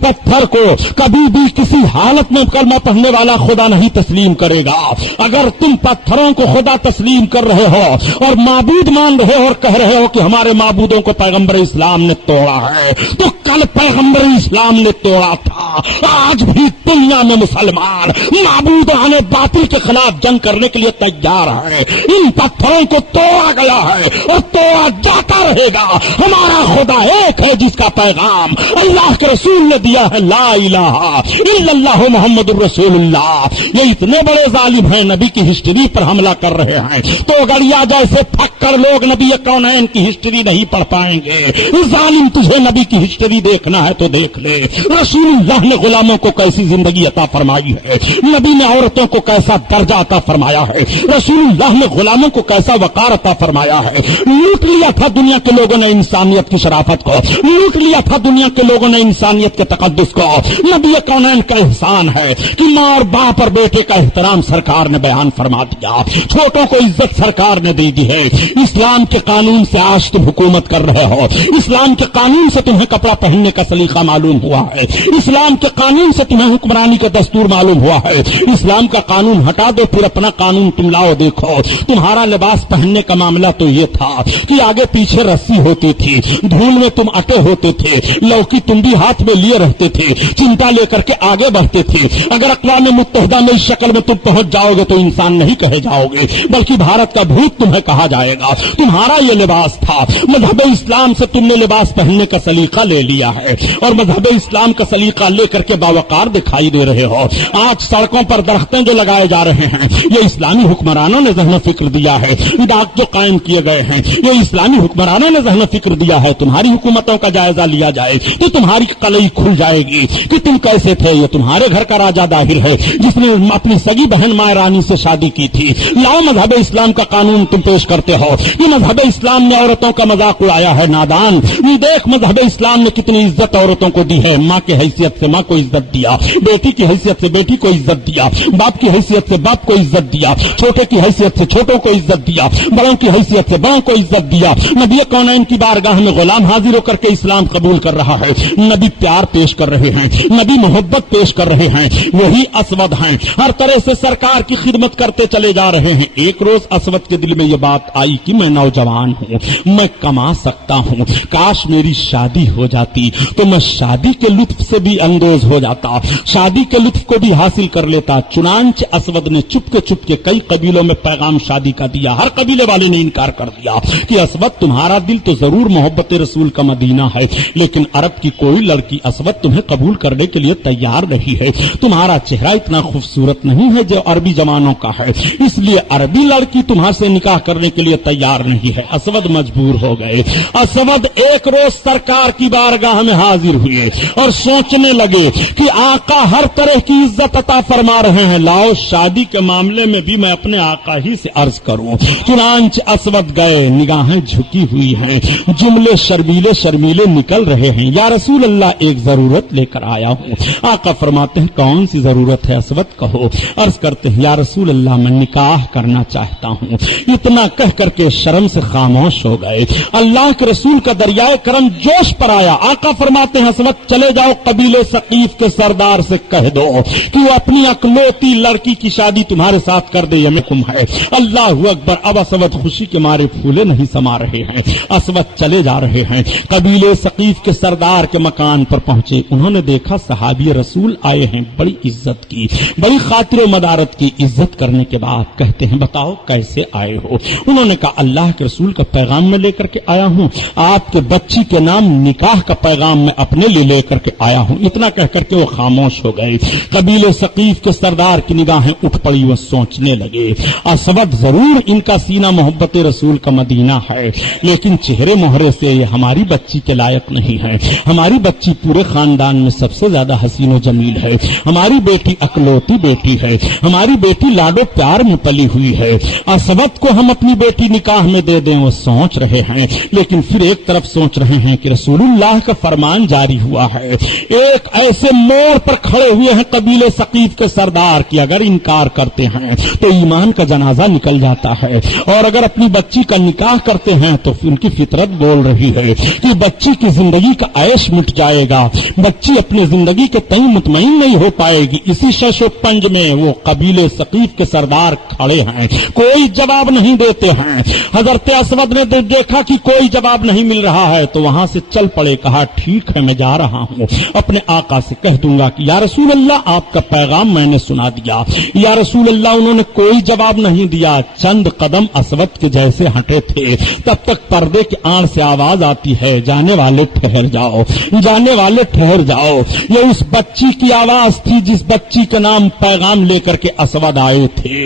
پتھر کو کبھی بھی کسی حالت میں کلمہ پڑھنے والا خدا نہیں تسلیم کرے گا. اگر تم پتھروں کو خدا تسلیم کر رہے ہو اور معبود مان رہے ہو اور کہہ رہے ہو کہ ہمارے معبودوں کو پیغمبر اسلام نے توڑا ہے، تو کل پیغمبر اسلام نے توڑا تھا. آج بھی دنیا میں مسلمان معبودان باطل کے خلاف جنگ کرنے کے لیے تیار ہے. ان پتھروں کو توڑا گیا ہے اور توڑا جاتا رہے گا. ہمارا خدا ایک ہے جس کا پیغام اللہ کے رسول نے دیا ہے, لا الہ الا اللہ محمد الرسول اللہ. یہ اتنے بڑے ظالم ہیں, نبی کی ہسٹری پر حملہ کر رہے ہیں تو گڑیا جیسے پھکڑ لوگ نبی کونین کی ہسٹری نہیں پڑھ پائیں گے. ظالم, تجھے نبی کی ہسٹری دیکھنا ہے تو دیکھ لے. رسول اللہ نے غلاموں کو کیسی زندگی عطا فرمائی ہے, نبی نے عورتوں کو کیسا درجہ عطا فرمایا ہے, رسول اللہ نے غلاموں کو کیسا وقار عطا فرمایا ہے. لوٹ لیا تھا دنیا کے لوگوں نے انسانیت کی شرافت کو, لوٹ لیا تھا دنیا کے لوگوں نے انسانیت کے تقدس کو. نبی کونین کا احسان ہے کہ ماں اور باپ اور بیٹے کا احترام سرکار نے بیان فرما دیا, چھوٹوں کو عزت سرکار نے دے دی ہے. اسلام کے قانون سے آج تم حکومت کر رہے ہو, اسلام کے قانون سے تمہیں کپڑا پہننے کا سلیقہ معلوم ہوا ہے, اسلام کے قانون سے تمہیں حکمرانی کا دستور معلوم ہوا ہے. اسلام کا قانون ہٹا دو, پھر اپنا قانون تم لاؤ. دیکھو, تمہارا لباس پہننے کا معاملہ تو یہ تھا کہ آگے پیچھے رسی ہوتی تھی, دھول میں تم اٹے ہوتے تھے, لوکی تم بھی ہاتھ میں لیے رہتے تھے, چنتا لے کر کے آگے بڑھتے تھے. اگر اقوام متحدہ میں اس شکل میں تم پہنچ جاؤ گے تو انسان نہیں کہے جاؤ گے, بلکہ بھارت کا بھوت تمہیں کہا جائے گا. تمہارا یہ لباس تھا. مذہب اسلام سے تم نے لباس پہننے کا سلیقہ لے لیا ہے اور مذہب اسلام کا سلیقہ لے کر کے باوقار دکھائی دے رہے ہو. آج سڑکوں پر درختیں جو لگائے جا رہے ہیں, یہ اسلامی حکمرانوں نے ذہن و فکر دیا ہے. ڈاک جو قائم کیے گئے ہیں, یہ اسلامی حکمرانوں نے ذہن و فکر دیا ہے. تمہاری حکومتوں کا جائزہ لیا جائے تو تمہاری قلعی کھل جائے گی کہ تم کیسے تھے. یہ تمہارے گھر کا راجہ داہر ہے جس نے اپنی سگی بہن ماں رانی سے شادی کی تھی. لاؤ مذہب اسلام کا قانون تم پیش کرتے ہو. یہ مذہب اسلام نے عورتوں کا مذاق اڑایا ہے. نادان, دیکھ مذہب اسلام نے کتنی عزت عورتوں کو دی ہے. ماں کی حیثیت سے ماں کو عزت دیا, بیٹی کی حیثیت سے بیٹی کو عزت دیا, باپ کی حیثیت سے باپ کو عزت دیا, چھوٹے کی حیثیت سے چھوٹوں کو عزت دیا, بڑوں کی حیثیت سے بڑوں کو عزت دیا. نبی کونین کی بارگاہ میں غلام حاضر ہو کر کے اسلام قبول کر رہا ہے. نبی پیار پیش کر رہے ہیں, نبی محبت پیش کر رہے ہیں. وہی اسود ہیں, ہر طرح سے سرکار کی خدمت کرتے چلے جا رہے ہیں. ایک روز اسود کے دل میں یہ بات آئی کہ میں نوجوان ہوں, میں کما سکتا ہوں, کاش میری شادی ہو جاتی تو میں شادی کے لطف سے بھی اندوز ہو جاتا, شادی کے لطف کو بھی حاصل کر لیتا. چنانچہ اسود نے چپ کے کئی قبیلوں میں پیغام شادی کا دیا. ہر قبیلے والے نے انکار کر دیا کہ اسود تمہارا دل تو ضرور محبت رسول کا مدینہ ہے, لیکن عرب کی کوئی لڑکی اسود تمہیں قبول کرنے کے لیے تیار نہیں ہے. تمہارا چہرہ اتنا خوبصورت نہیں ہے جو عربی زمانوں کا ہے, اس لیے عربی لڑکی تمہارے سے نکاح کرنے کے لیے تیار نہیں ہے. اسود مجبور ہو گئے. اسود ایک روز سرکار کی بارگاہ میں حاضر ہوئے اور سوچنے لگے کہ آقا ہر طرح کی عزت عطا فرما رہے ہیں, لاؤ شادی کے معاملے میں بھی میں اپنے آقا ہی سے عرض کروں. چنانچہ اسود گئے, نگاہیں جھکی ہوئی ہیں, جملے شرمیلے نکل رہے ہیں. یا رسول اللہ, ایک ضرورت لے کر آیا ہوں. آقا فرماتے ہیں کون سی ضرورت ہے اسود, کہو. عرض کرتے ہیں یا رسول اللہ, میں نکاح کرنا چاہتا ہوں. اتنا کہہ کر کے شرم سے خاموش ہو گئے. اللہ کے رسول کا دریائے کرم جوش پر آیا. آقا فرماتے ہیں اسود چلے جاؤ, قبیلے ثقیف کے سردار سے کہہ دو کہ وہ اپنی اکلوتی لڑکی کی شادی تمہارے ساتھ کر دے, یہ حکم ہے. اللہ اکبر. اب اسود خوشی کے مارے پھولے نہیں سما رہے ہیں. اسود چلے جا رہے ہیں. قبیلے ثقیف کے سردار کے مکان پر پہنچے. انہوں نے دیکھا صحابی رسول آئے ہیں, بڑی عزت کی, بڑی خاطر و مدارت کی. عزت کرنے کے بعد کہتے ہیں بتاؤ کیسے آئے ہو. انہوں نے کہا اللہ کے رسول کا پیغام میں لے کر کے آیا ہوں, آپ کے بچی کے نام نکاح کا پیغام میں اپنے لیے لے کر کے آیا ہوں. اتنا کہہ کر کے وہ خاموش ہو گئے. قبیلے ثقیف کے سردار کی نگاہیں اٹھ پڑی. وہ سوچنے لگے اسود ضرور ان کا سینہ محبت رسول کا مدینہ ہے, لیکن چہرے مہرے سے یہ ہماری بچی کے لائق نہیں ہے. ہماری بچی پورے خاندان میں سب سے زیادہ حسین و جمیل ہے. ہماری بیٹی اکلوتی بیٹی ہے. ہماری بیٹی لاڈو پیار میں پلی ہوئی ہے. اسود کو ہم اپنی بیٹی نکاح میں دے دیں. وہ سوچ رہے ہیں, لیکن پھر ایک طرف سوچ رہے ہیں کہ رسول اللہ کا فرمان جاری ہوا ہے. ایک ایسے موڑ پر کھڑے ہوئے ہیں قبیلے ثقیف کے سردار کی, اگر انکار کرتے ہیں تو ایمان کا جنازہ نکل جاتا ہے, اور اگر اپنی بچی کا نکاح کرتے ہیں تو ان کی فطرت بول رہی ہے کہ بچی کی زندگی کا عیش مٹ جائے گا, بچی اپنی زندگی کے تئیں مطمئن نہیں ہو پائے گی. اسی شش و پنج میں وہ قبیلے ثقیف کے سردار کھڑے ہیں, کوئی جواب نہیں دیتے ہیں. حضرت اسود نے دیکھا کہ کوئی جواب نہیں مل رہا ہے تو وہاں سے چل پڑے. کہا ٹھیک ہے میں جا رہا ہوں, اپنے آقا سے کہہ دوں گا کہ یا رسول اللہ آپ کا پیغام میں نے سنا دیا. یا رسول اللہ انہوں نے کوئی جواب نہیں دیا. چند قدم اسود کے جیسے ہٹے تھے. تب تک پردے کی آڑ سے آواز آتی ہے جانے والے ٹھہر جاؤ, جانے والے ٹھہر جاؤ. یہ اس بچی کی آواز تھی جس بچی کا نام پیغام لے کر کے اسود آئے تھے.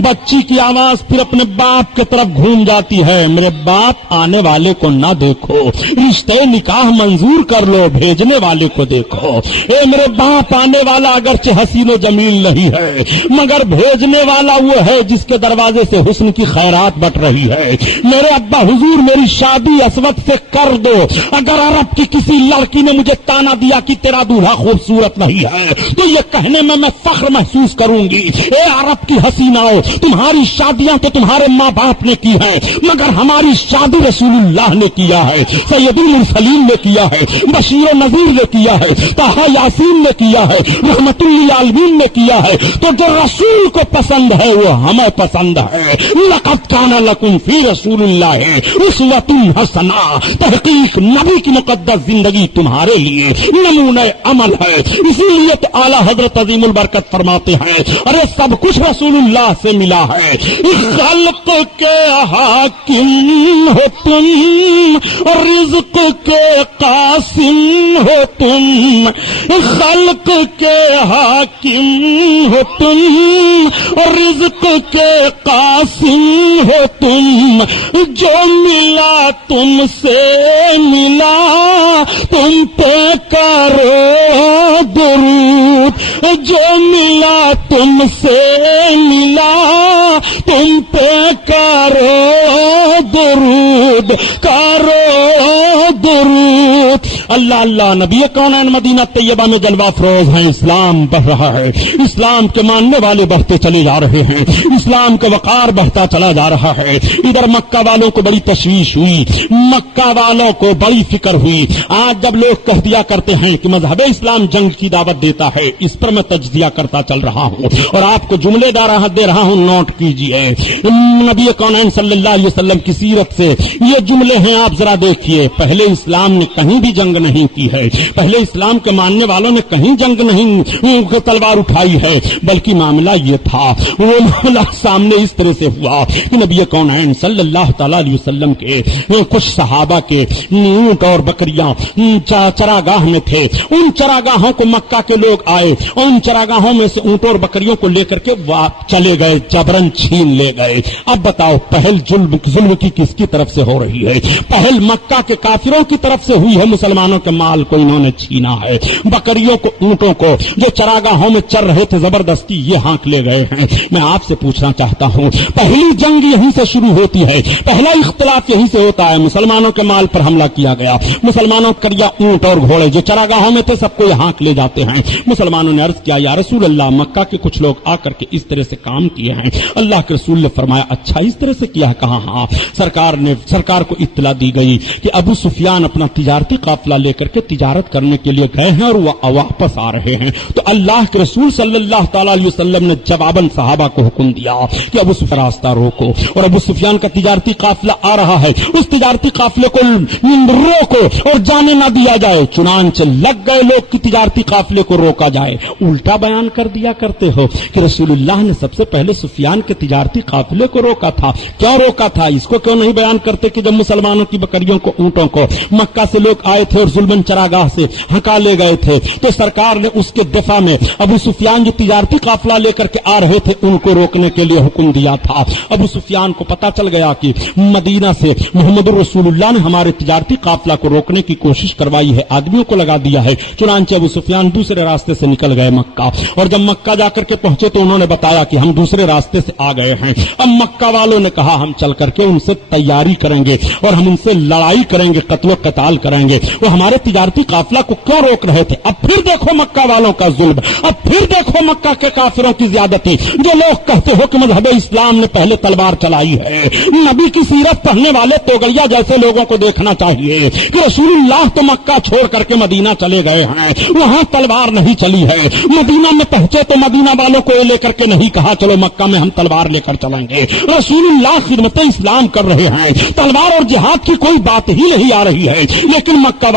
بچی کی آواز پھر اپنے باپ کی طرف گھوم جاتی ہے, میرے باپ آنے والے کو نہ دیکھو, رشتے نکاح منظور کر لو, بھیجنے والے کو دیکھو. اے میرے باپ آنے والا اگرچہ حسین و جمیل نہیں ہے مگر بھیجنے والا وہ ہے جس کے دروازے سے حسن کی خیرات بٹ رہی ہے. میرے ابا حضور میری شادی اسود سے کر دو. اگر عرب کی کسی لڑکی نے مجھے تانا دیا کہ تیرا دولہا خوبصورت نہیں ہے تو یہ کہنے میں فخر محسوس کروں گی, اے عرب کی حسیناؤ تمہاری شادیاں تو تمہارے ماں باپ نے کی ہیں مگر ہماری شادی رسول اللہ نے کیا ہے, سید المرسلین نے کیا ہے, بشیر و نذیر نے کیا ہے, طٰہٰ یاسین نے کیا ہے, رحمت للعالمین نے کیا ہے. تو جو رسول کو پسند ہے وہ ہمیں پسند ہے. لقد کان لکم فی رسول اللہ اسوۃ حسنہ, تحقیق نبی کی مقدس زندگی تمہارے لیے نمونہ عمل ہے. اسی لیے تو اعلیٰ حضرت عظیم البرکت فرماتے ہیں ارے سب کچھ رسول اللہ سے ملا ہے. خلق کے حاکم ہو تم, رزق کے قاسم ہو تم. خلق کے حاکم ہو تم, رزق کے قاسم ہو تم. جو ملا تم سے ملا تم پہ کرو درود. جو ملا تم سے ملا تم پہ کرو درود, کرو درود. اللہ اللہ, نبی کونین مدینہ طیبہ میں جلوہ افروز ہیں. اسلام بڑھ رہا ہے, اسلام کے ماننے والے بڑھتے چلے جا رہے ہیں, اسلام کا وقار بڑھتا چلا جا رہا ہے. ادھر مکہ والوں کو بڑی تشویش ہوئی, مکہ والوں کو بڑی فکر ہوئی. آج جب لوگ کہہ دیا کرتے ہیں کہ مذہب اسلام جنگ کی دعوت دیتا ہے, اس پر میں تجزیہ کرتا چل رہا ہوں اور آپ کو جملے دے رہا ہوں, نوٹ کیجئے. نبی کونین صلی اللہ علیہ وسلم کی سیرت سے یہ جملے ہیں, آپ ذرا دیکھیے. پہلے اسلام نے کہیں بھی جنگ نہیں کی ہے, پہلے اسلام کے ماننے والوں نے کہیں جنگ نہیں تلوار اٹھائی ہے, بلکہ معاملہ یہ تھا, وہ معاملہ سامنے اس طرح سے ہوا کہ نبی کونین صلی اللہ تعالی علیہ وسلم کے کچھ صحابہ کے اونٹ اور بکریاں چراگاہ میں تھے. ان چراگاہوں کو مکہ کے لوگ آئے, ان چراگاہوں میں سے اونٹ اور بکریوں کو لے کر کے چلے گئے, جبرن چھین لے گئے. اب بتاؤ پہل ظلم کی کس کی طرف سے ہو رہی ہے؟ پہل مکہ کے کافروں کی طرف سے ہوئی ہے. مسلمانوں کے مال کو انہوں نے چھینا ہے, بکریوں کو اونٹوں کو جو چراگاہوں میں چر رہے تھے زبردستی یہ ہانک لے گئے ہیں. میں آپ سے پوچھنا چاہتا ہوں, پہلی جنگ یہیں سے شروع ہوتی ہے, پہلا اختلاف یہیں سے ہوتا ہے. مسلمانوں کے مال پر حملہ کیا گیا, مسلمانوں کریا اونٹ اور گھوڑے جو چراگاہوں میں تھے سب کو یہاں لے جاتے ہیں. مسلمانوں نے عرض کیا یا رسول اللہ مکہ کے کچھ لوگ آ کر کے اس طرح سے کام کیے ہیں. اللہ کے رسول نے فرمایا اچھا اس طرح سے کیا ہے؟ کہا ہاں. سرکار کو اطلاع دی گئی کہ ابو سفیان اپنا تجارتی قافلہ لے کر کے تجارت کرنے کے لیے گئے ہیں اور وہ واپس آ رہے ہیں. تو اللہ کے رسول صلی اللہ تعالی علیہ وسلم نے جواباً صحابہ کو حکم دیا کہ ابو سفیان راستہ روکو, اور ابو سفیان کا تجارتی قافلہ آ رہا ہے, اس تجارتی قافلے کو روکو اور جانے نہ دیا جائے. چنانچہ لگ گئے لوگ کہ تجارتی قافلے کو روکا جائے. الٹا بیان کر دیا کرتے ہو کہ رسول اللہ نے سب سے پہلے سفیان کے تجارتی قافلے کو روکا تھا. کیوں روکا تھا اس کو کیوں نہیں بیان کرتے کہ جب مسلمانوں کی بکریوں کو اونٹوں کو مکہ سے لوگ آئے تھے اور ظلمن چراگاہ سے ہکا لے گئے تھے تو سرکار نے اس کے دفاع میں ابو سفیان جو تجارتی قافلہ لے کر کے آ رہے تھے ان کو روکنے کے لیے حکم دیا تھا. ابو سفیان کو پتا چل گیا کہ مدینہ سے محمد رسول اللہ نے ہمارے تجارتی قافلہ کو روکنے کی کوشش کروائی ہے, آدمیوں کو لگا دیا ہے. چنانچہ ابو سفیان دوسرے راستے سے نکل گئے مکہ, اور جب مکہ جا کر کے پہنچے تو انہوں نے بتایا کہ ہم دوسرے راستے سے آ گئے ہیں. اب مکہ والوں نے کہا ہم چل کر کے ان سے تیاری کریں گے اور ہم ان سے لڑائی کریں گے, قتل و قتال کریں گے. وہ ہمارے تجارتی قافلہ کو کیوں روک رہے تھے؟ اب پھر دیکھو مکہ والوں کا ظلم, اب پھر دیکھو مکہ کے کافروں کی زیادتی. جو لوگ کہتے ہو کہ مذہب اسلام نے پہلے تلوار چلائی ہے, نبی کی سیرت پڑھنے والے توغلیا جیسے لوگوں کو دیکھنا چاہیے کہ رسول اللہ تو مکہ چھوڑ کر کے مدینہ چلے گئے ہیں, وہاں تلوار نہیں چلی ہے. مدینہ میں پہنچے تو مدینہ والوں کو لے کر کے نہیں کہا چلو مکہ میں ہم تلوار لے کر چلیں گے. رسول اللہ خدمت اسلام کر رہے ہیں, تلوار اور جہاد کی کوئی بات ہی نہیں آ رہی ہے. لیکن مکہ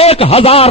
1000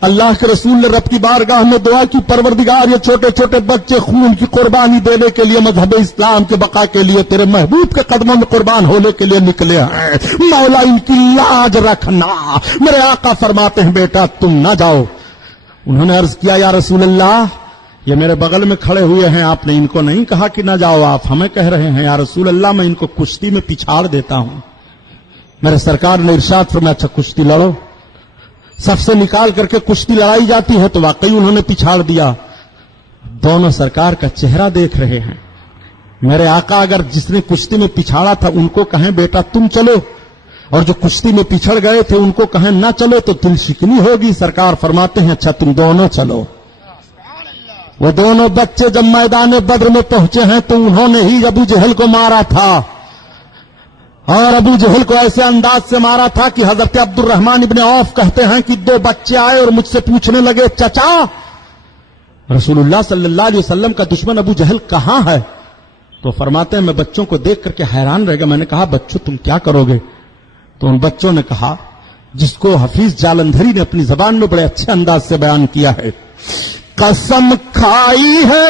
اللہ کے رسول نے رب کی بارگاہ میں دعا کی، پروردگار یہ چھوٹے چھوٹے بچے خون کی قربانی دینے کے لیے، مذہب اسلام کے بقا کے لیے، تیرے محبوب کے قدموں میں قربان ہونے کے لیے نکلے ہیں، مولا ان کی لاج رکھنا۔ میرے آقا فرماتے ہیں بیٹا تم نہ جاؤ۔ انہوں نے عرض کیا یا رسول اللہ یہ میرے بغل میں کھڑے ہوئے ہیں، آپ نے ان کو نہیں کہا کہ نہ جاؤ، آپ ہمیں کہہ رہے ہیں یا رسول اللہ میں ان کو کشتی میں پچھاڑ دیتا ہوں۔ میرے سرکار نے ارشاد فرمایا اچھا کشتی لڑو۔ سب سے نکال کر کے کشتی لڑائی جاتی ہے تو واقعی انہوں نے پچھاڑ دیا۔ دونوں سرکار کا چہرہ دیکھ رہے ہیں۔ میرے آقا اگر جس نے کشتی میں پچھاڑا تھا ان کو کہیں بیٹا تم چلو، اور جو کشتی میں پچھڑ گئے تھے ان کو کہیں نہ چلو تو دل شکنی ہوگی۔ سرکار فرماتے ہیں اچھا تم دونوں چلو۔ وہ دونوں بچے جب میدان بدر میں پہنچے ہیں تو انہوں نے ہی ابو جہل کو مارا تھا، اور ابو جہل کو ایسے انداز سے مارا تھا کہ حضرت عبد الرحمن ابن عوف کہتے ہیں کہ دو بچے آئے اور مجھ سے پوچھنے لگے چچا رسول اللہ صلی اللہ علیہ وسلم کا دشمن ابو جہل کہاں ہے؟ تو فرماتے ہیں میں بچوں کو دیکھ کر کے حیران رہ گیا۔ میں نے کہا بچوں تم کیا کرو گے؟ تو ان بچوں نے کہا جس کو حفیظ جالندھری نے اپنی زبان میں بڑے اچھے انداز سے بیان کیا ہے، قسم کھائی ہے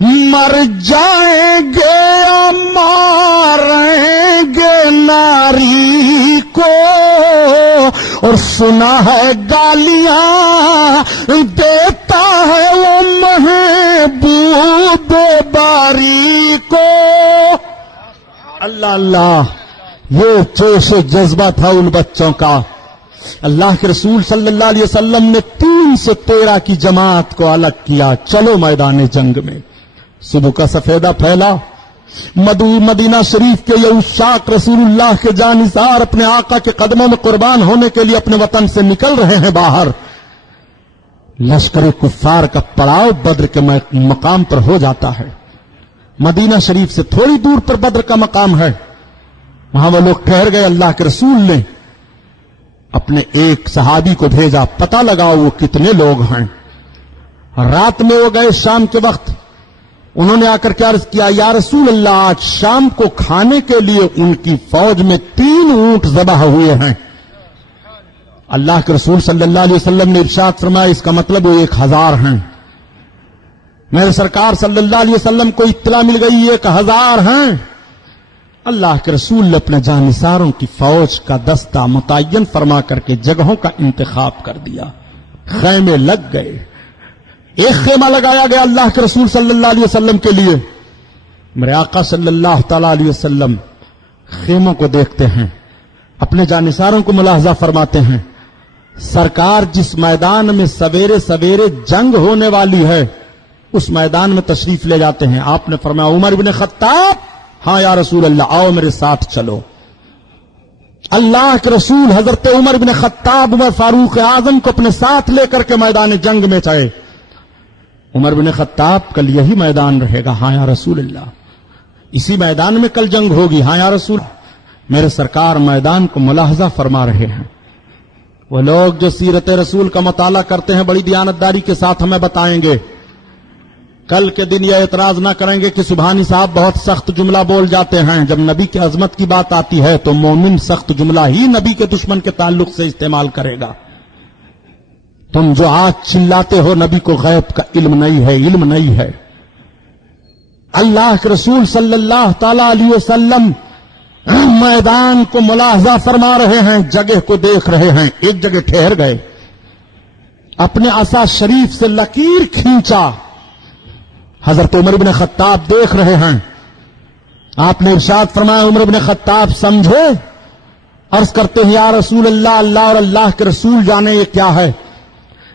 مر جائیں گے یا ماریں گے ناری کو، اور سنا ہے گالیاں دیتا ہے وہ محبوب باری کو۔ اللہ اللہ، یہ جوش و جذبہ تھا ان بچوں کا۔ اللہ کے رسول صلی اللہ علیہ وسلم نے 313 کی جماعت کو الگ کیا، چلو میدان جنگ میں۔ صبح کا سفیدہ پھیلا، مدینہ شریف کے یہ عشاق رسول اللہ کے جانثار اپنے آقا کے قدموں میں قربان ہونے کے لیے اپنے وطن سے نکل رہے ہیں باہر۔ لشکر کفار کا پڑاؤ بدر کے مقام پر ہو جاتا ہے۔ مدینہ شریف سے تھوڑی دور پر بدر کا مقام ہے، وہاں وہ لوگ ٹھہر گئے۔ اللہ کے رسول نے اپنے ایک صحابی کو بھیجا، پتہ لگاؤ وہ کتنے لوگ ہیں۔ رات میں وہ گئے شام کے وقت، انہوں نے آ کر کے عرض کیا یا رسول اللہ آج شام کو کھانے کے لیے ان کی فوج میں 3 اونٹ ذبح ہوئے ہیں۔ اللہ کے رسول صلی اللہ علیہ وسلم نے ارشاد فرمایا اس کا مطلب وہ 1000 ہیں۔ میرے سرکار صلی اللہ علیہ وسلم کو اطلاع مل گئی 1000 ہیں۔ اللہ کے رسول نے اپنے جانثاروں کی فوج کا دستہ متعین فرما کر کے جگہوں کا انتخاب کر دیا، خیمے لگ گئے۔ ایک خیمہ لگایا گیا اللہ کے رسول صلی اللہ علیہ وسلم کے لیے۔ میرے آقا صلی اللہ تعالی علیہ وسلم خیموں کو دیکھتے ہیں، اپنے جانثاروں کو ملاحظہ فرماتے ہیں۔ سرکار جس میدان میں سویرے سویرے جنگ ہونے والی ہے اس میدان میں تشریف لے جاتے ہیں۔ آپ نے فرمایا عمر بن خطاب ہاں یا رسول اللہ آؤ میرے ساتھ چلو۔ اللہ کے رسول حضرت عمر بن خطاب عمر فاروق اعظم کو اپنے ساتھ لے کر کے میدان جنگ میں چلے۔ عمر بن خطاب کل یہی میدان رہے گا، ہاں یا رسول اللہ، اسی میدان میں کل جنگ ہوگی، ہاں یا رسول۔ میرے سرکار میدان کو ملاحظہ فرما رہے ہیں۔ وہ لوگ جو سیرت رسول کا مطالعہ کرتے ہیں بڑی دیانتداری کے ساتھ ہمیں بتائیں گے، کل کے دن یہ اعتراض نہ کریں گے کہ سبحانی صاحب بہت سخت جملہ بول جاتے ہیں۔ جب نبی کی عظمت کی بات آتی ہے تو مومن سخت جملہ ہی نبی کے دشمن کے تعلق سے استعمال کرے گا۔ تم جو آج چلاتے ہو نبی کو غیب کا علم نہیں ہے، علم نہیں ہے۔ اللہ کے رسول صلی اللہ تعالی علیہ وسلم میدان کو ملاحظہ فرما رہے ہیں، جگہ کو دیکھ رہے ہیں۔ ایک جگہ ٹھہر گئے، اپنے عصا شریف سے لکیر کھینچا۔ حضرت عمر بن خطاب دیکھ رہے ہیں۔ آپ نے ارشاد فرمایا عمر بن خطاب سمجھے؟ عرض کرتے ہیں یا رسول اللہ اللہ اور اللہ کے رسول جانے یہ کیا ہے؟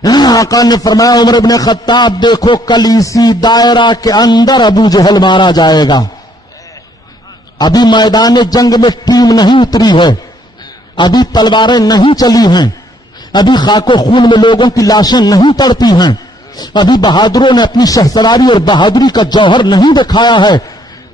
آقا نے فرمایا عمر بن خطاب دیکھو کل اسی دائرہ کے اندر ابو جہل مارا جائے گا۔ ابھی میدان جنگ میں ٹیم نہیں اتری ہے، ابھی تلواریں نہیں چلی ہیں، ابھی خاک و خون میں لوگوں کی لاشیں نہیں تڑپی ہیں، ابھی بہادروں نے اپنی شہسواری اور بہادری کا جوہر نہیں دکھایا ہے۔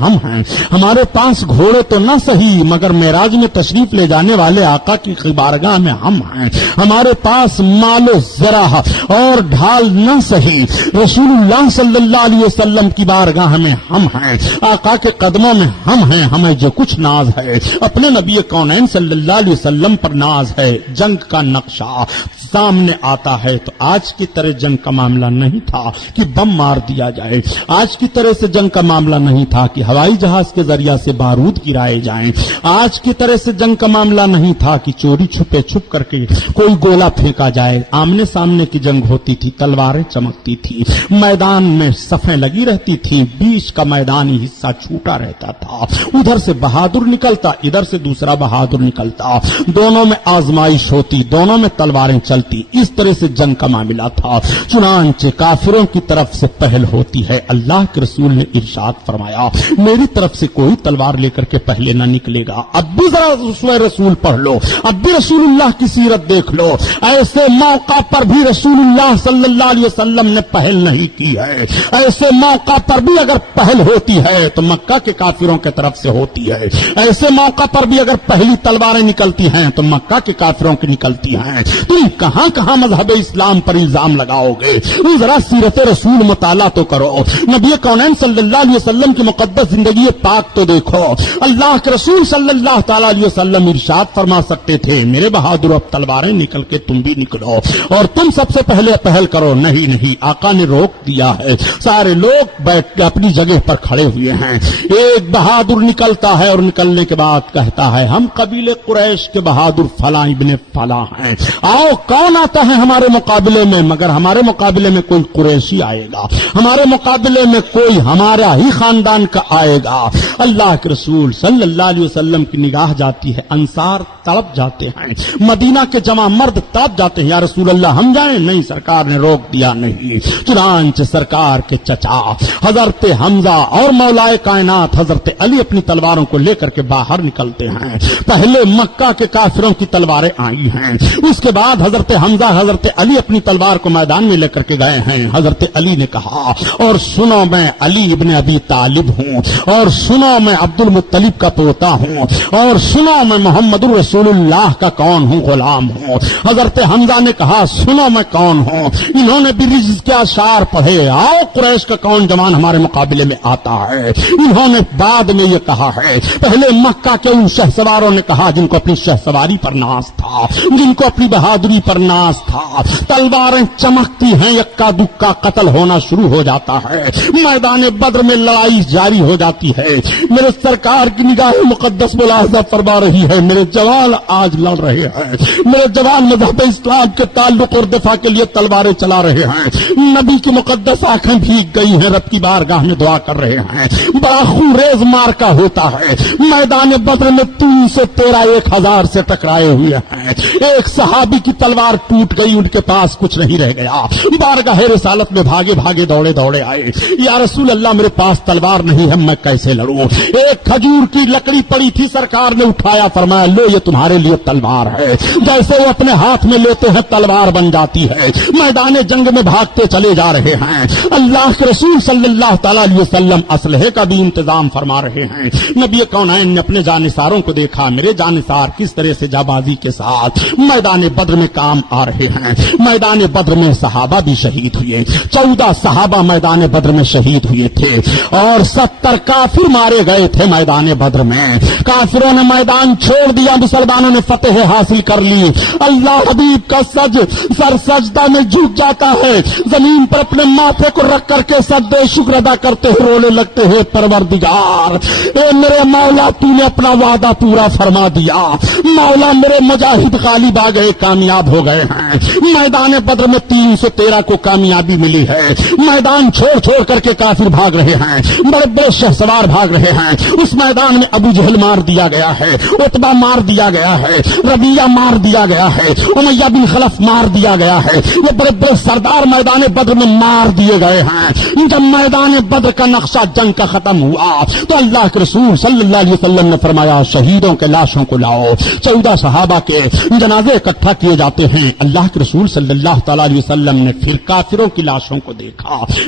ہم ہیں. ہمارے پاس گھوڑے تو نہ صحیح مگر معراج میں تشریف لے جانے والے آقا کی بارگاہ میں ہم ہیں. ہمارے پاس مال و زرع اور ڈھال نہ صحیح رسول اللہ صلی اللہ علیہ وسلم کی بارگاہ میں ہم ہیں. آقا کے قدموں میں ہم ہیں. ہمیں جو کچھ ناز ہے اپنے نبی کونین صلی اللہ علیہ وسلم پر ناز ہے. جنگ کا نقشہ سامنے آتا ہے تو آج کی طرح جنگ کا معاملہ نہیں تھا کہ بم مار دیا جائے. آج کی طرح سے جنگ کا معاملہ نہیں تھا کہ ہوائی جہاز کے ذریعہ سے بارود گرائے جائیں. آج کی طرح سے جنگ کا معاملہ نہیں تھا کہ چوری چھپے چھپ کر کے کوئی گولا پھینکا جائے. آمنے سامنے کی جنگ ہوتی تھی, تلواریں چمکتی تھی, میدان میں صفیں لگی رہتی تھی, بیچ کا میدانی حصہ چھوٹا رہتا تھا. ادھر سے بہادر نکلتا, ادھر سے دوسرا بہادر نکلتا, دونوں میں آزمائش ہوتی, دونوں میں تلواریں چلتی. اس طرح سے جنگ کا معاملہ تھا. چنانچہ کافروں کی طرف سے پہل ہوتی ہے. اللہ کے رسول نے ارشاد فرمایا میری طرف سے کوئی تلوار لے کر کے پہلے نہ نکلے گا. اب بھی ذرا سورہ رسول پڑھ لو, اب بھی رسول اللہ کی سیرت دیکھ لو. ایسے موقع پر بھی رسول اللہ صلی اللہ علیہ وسلم نے پہل نہیں کی ہے. ایسے موقع پر بھی اگر پہل ہوتی ہے تو مکہ کے کافروں کی طرف سے ہوتی ہے. ایسے موقع پر بھی اگر پہلی تلواریں نکلتی ہیں تو مکہ کے کافروں کی نکلتی ہیں. تم کہاں کہاں مذہب اسلام پر الزام لگاؤ گے؟ ذرا سیرت رسول مطالعہ تو کرو. نبی کونین صلی اللہ علیہ وسلم کی مقدس زندگی پاک تو دیکھو. اللہ کے رسول صلی اللہ تعالی علیہ وسلم ارشاد فرما سکتے تھے میرے بہادر اب تلواریں نکل کے تم بھی نکلو اور تم سب سے پہلے پہل کرو. نہیں, آقا نے روک دیا ہے. سارے لوگ بیٹھ کے اپنی جگہ پر کھڑے ہوئے ہیں. ایک بہادر نکلتا ہے اور نکلنے کے بعد کہتا ہے ہم قبیلے قریش کے بہادر فلاں ابن فلاں ہیں. آؤ کون آتا ہے ہمارے مقابلے میں؟ مگر ہمارے مقابلے میں کوئی قریشی آئے گا, ہمارے مقابلے میں کوئی ہمارا ہی خاندان کا آئے گا. اللہ کے رسول صلی اللہ علیہ وسلم کی نگاہ جاتی ہے. انصار تڑپ جاتے ہیں, مدینہ کے جمع مرد تڑپ جاتے ہیں. یا رسول اللہ ہم جائیں؟ نہیں, سرکار نے روک دیا. نہیں. چنانچہ سرکار کے چچا حضرت حمزہ اور مولائے کائنات حضرت علی اپنی تلواروں کو لے کر کے باہر نکلتے ہیں. پہلے مکہ کے کافروں کی تلواریں آئی ہیں, اس کے بعد حضرت حمزہ حضرت علی اپنی تلوار کو میدان میں لے کر کے گئے ہیں. حضرت علی نے کہا اور سنو میں علی ابن ابی طالب ہوں, اور سنو میں عبد المطلب کا پوتا ہوں, اور سنو میں محمد رسول اللہ کا کون ہوں, غلام ہوں. حضرت حمزہ نے کہا سنو میں کون ہوں. انہوں نے بھی رجز کے اشعار پڑھے, آؤ قریش کا کون جوان ہمارے مقابلے میں آتا ہے. انہوں نے بعد میں یہ کہا ہے پہلے مکہ کے ان شہ سواروں نے کہا جن کو اپنی شہ سواری پر ناز تھا, جن کو اپنی بہادری پر ناز تھا. تلواریں چمکتی ہیں, یکا دکا قتل ہونا شروع ہو جاتا ہے. میدان بدر میں لڑائی جاری ہو جاتی ہے. میرے سرکار کی نگاہ مقدس ملاحظہ فرما رہی ہے میرے جوان آج لڑ رہے ہیں, میرے جوان مذہب اسلام کے تعلق اور دفاع کے لیے تلواریں چلا رہے ہیں. نبی کی مقدس آنکھیں بھیگ گئی ہیں, رب کی بارگاہ میں دعا کر رہے ہیں. بڑا خونریز مارکا ہوتا ہے. میدان بدر میں 313 سے ٹکرائے ہوئے ہیں. ایک صحابی کی تلوار ٹوٹ گئی, ان کے پاس کچھ نہیں رہ گیا. بارگاہ رسالت میں بھاگے بھاگے دوڑے آئے. یا رسول اللہ میرے پاس تلوار نہیں ہے, میں کیسے لڑوں؟ ایک کھجور کی لکڑی پڑی تھی, سرکار نے اٹھایا, فرمایا لو یہ تمہارے لیے تلوار ہے. جیسے وہ اپنے ہاتھ میں لیتے ہیں تلوار بن جاتی ہے. میدان جنگ میں بھاگتے چلے جا رہے ہیں. اللہ کے رسول صلی اللہ تعالی علیہ وسلم اسلحے کا بھی انتظام فرما رہے ہیں. نبی کونین نے اپنے جانثاروں کو دیکھا, میرے جانثار کس طرح سے جابازی کے ساتھ میدان بدر میں کام آ رہے ہیں. میدان بدر میں صحابہ بھی شہید ہوئے. 14 صحابہ میدان بدر میں شہید ہوئے تھے اور 70 کافر مارے گئے تھے میدان بدر میں. کافروں نے میدان چھوڑ دیا, مسلمانوں نے فتح حاصل کر لی. اللہ حبیب کا سر سجدہ میں جھک جاتا ہے, زمین پر اپنے ماتھے کو رکھ کر کے سجدے شکر ادا کرتے ہیں, رونے لگتے ہیں پروردگار اے میرے مولا تو نے اپنا وعدہ پورا فرما دیا. مولا میرے مجاہد غالب آ گئے, کامیاب ہو گئے ہیں. میدان بدر میں 313 کو کامیابی ملی ہے. میدان چھوڑ کر کے کافر بھاگ رہے ہیں, بڑے بڑے شہ سوار بھاگ رہے ہیں. اس میدان میں ابو جہل مار دیا گیا ہے, عتبہ مار دیا گیا ہے, ربیعہ مار دیا گیا ہے, امیہ بن خلف مار دیا گیا ہے. یہ بڑے بڑے سردار میدان بدر میں مار دیے گئے ہیں. جب میدان بدر کا نقشہ جنگ کا ختم ہوا تو اللہ کے رسول صلی اللہ علیہ وسلم نے فرمایا شہیدوں کے لاشوں کو لاؤ. 14 صحابہ کے جنازے اکٹھا کیے جاتے ہیں. اللہ کے رسول صلی اللہ تعالی علیہ وسلم نے پھر کافروں کی لاشوں کو دیکھا.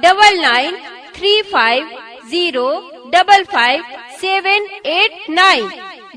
9935505579।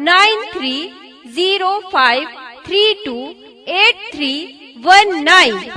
9305328319।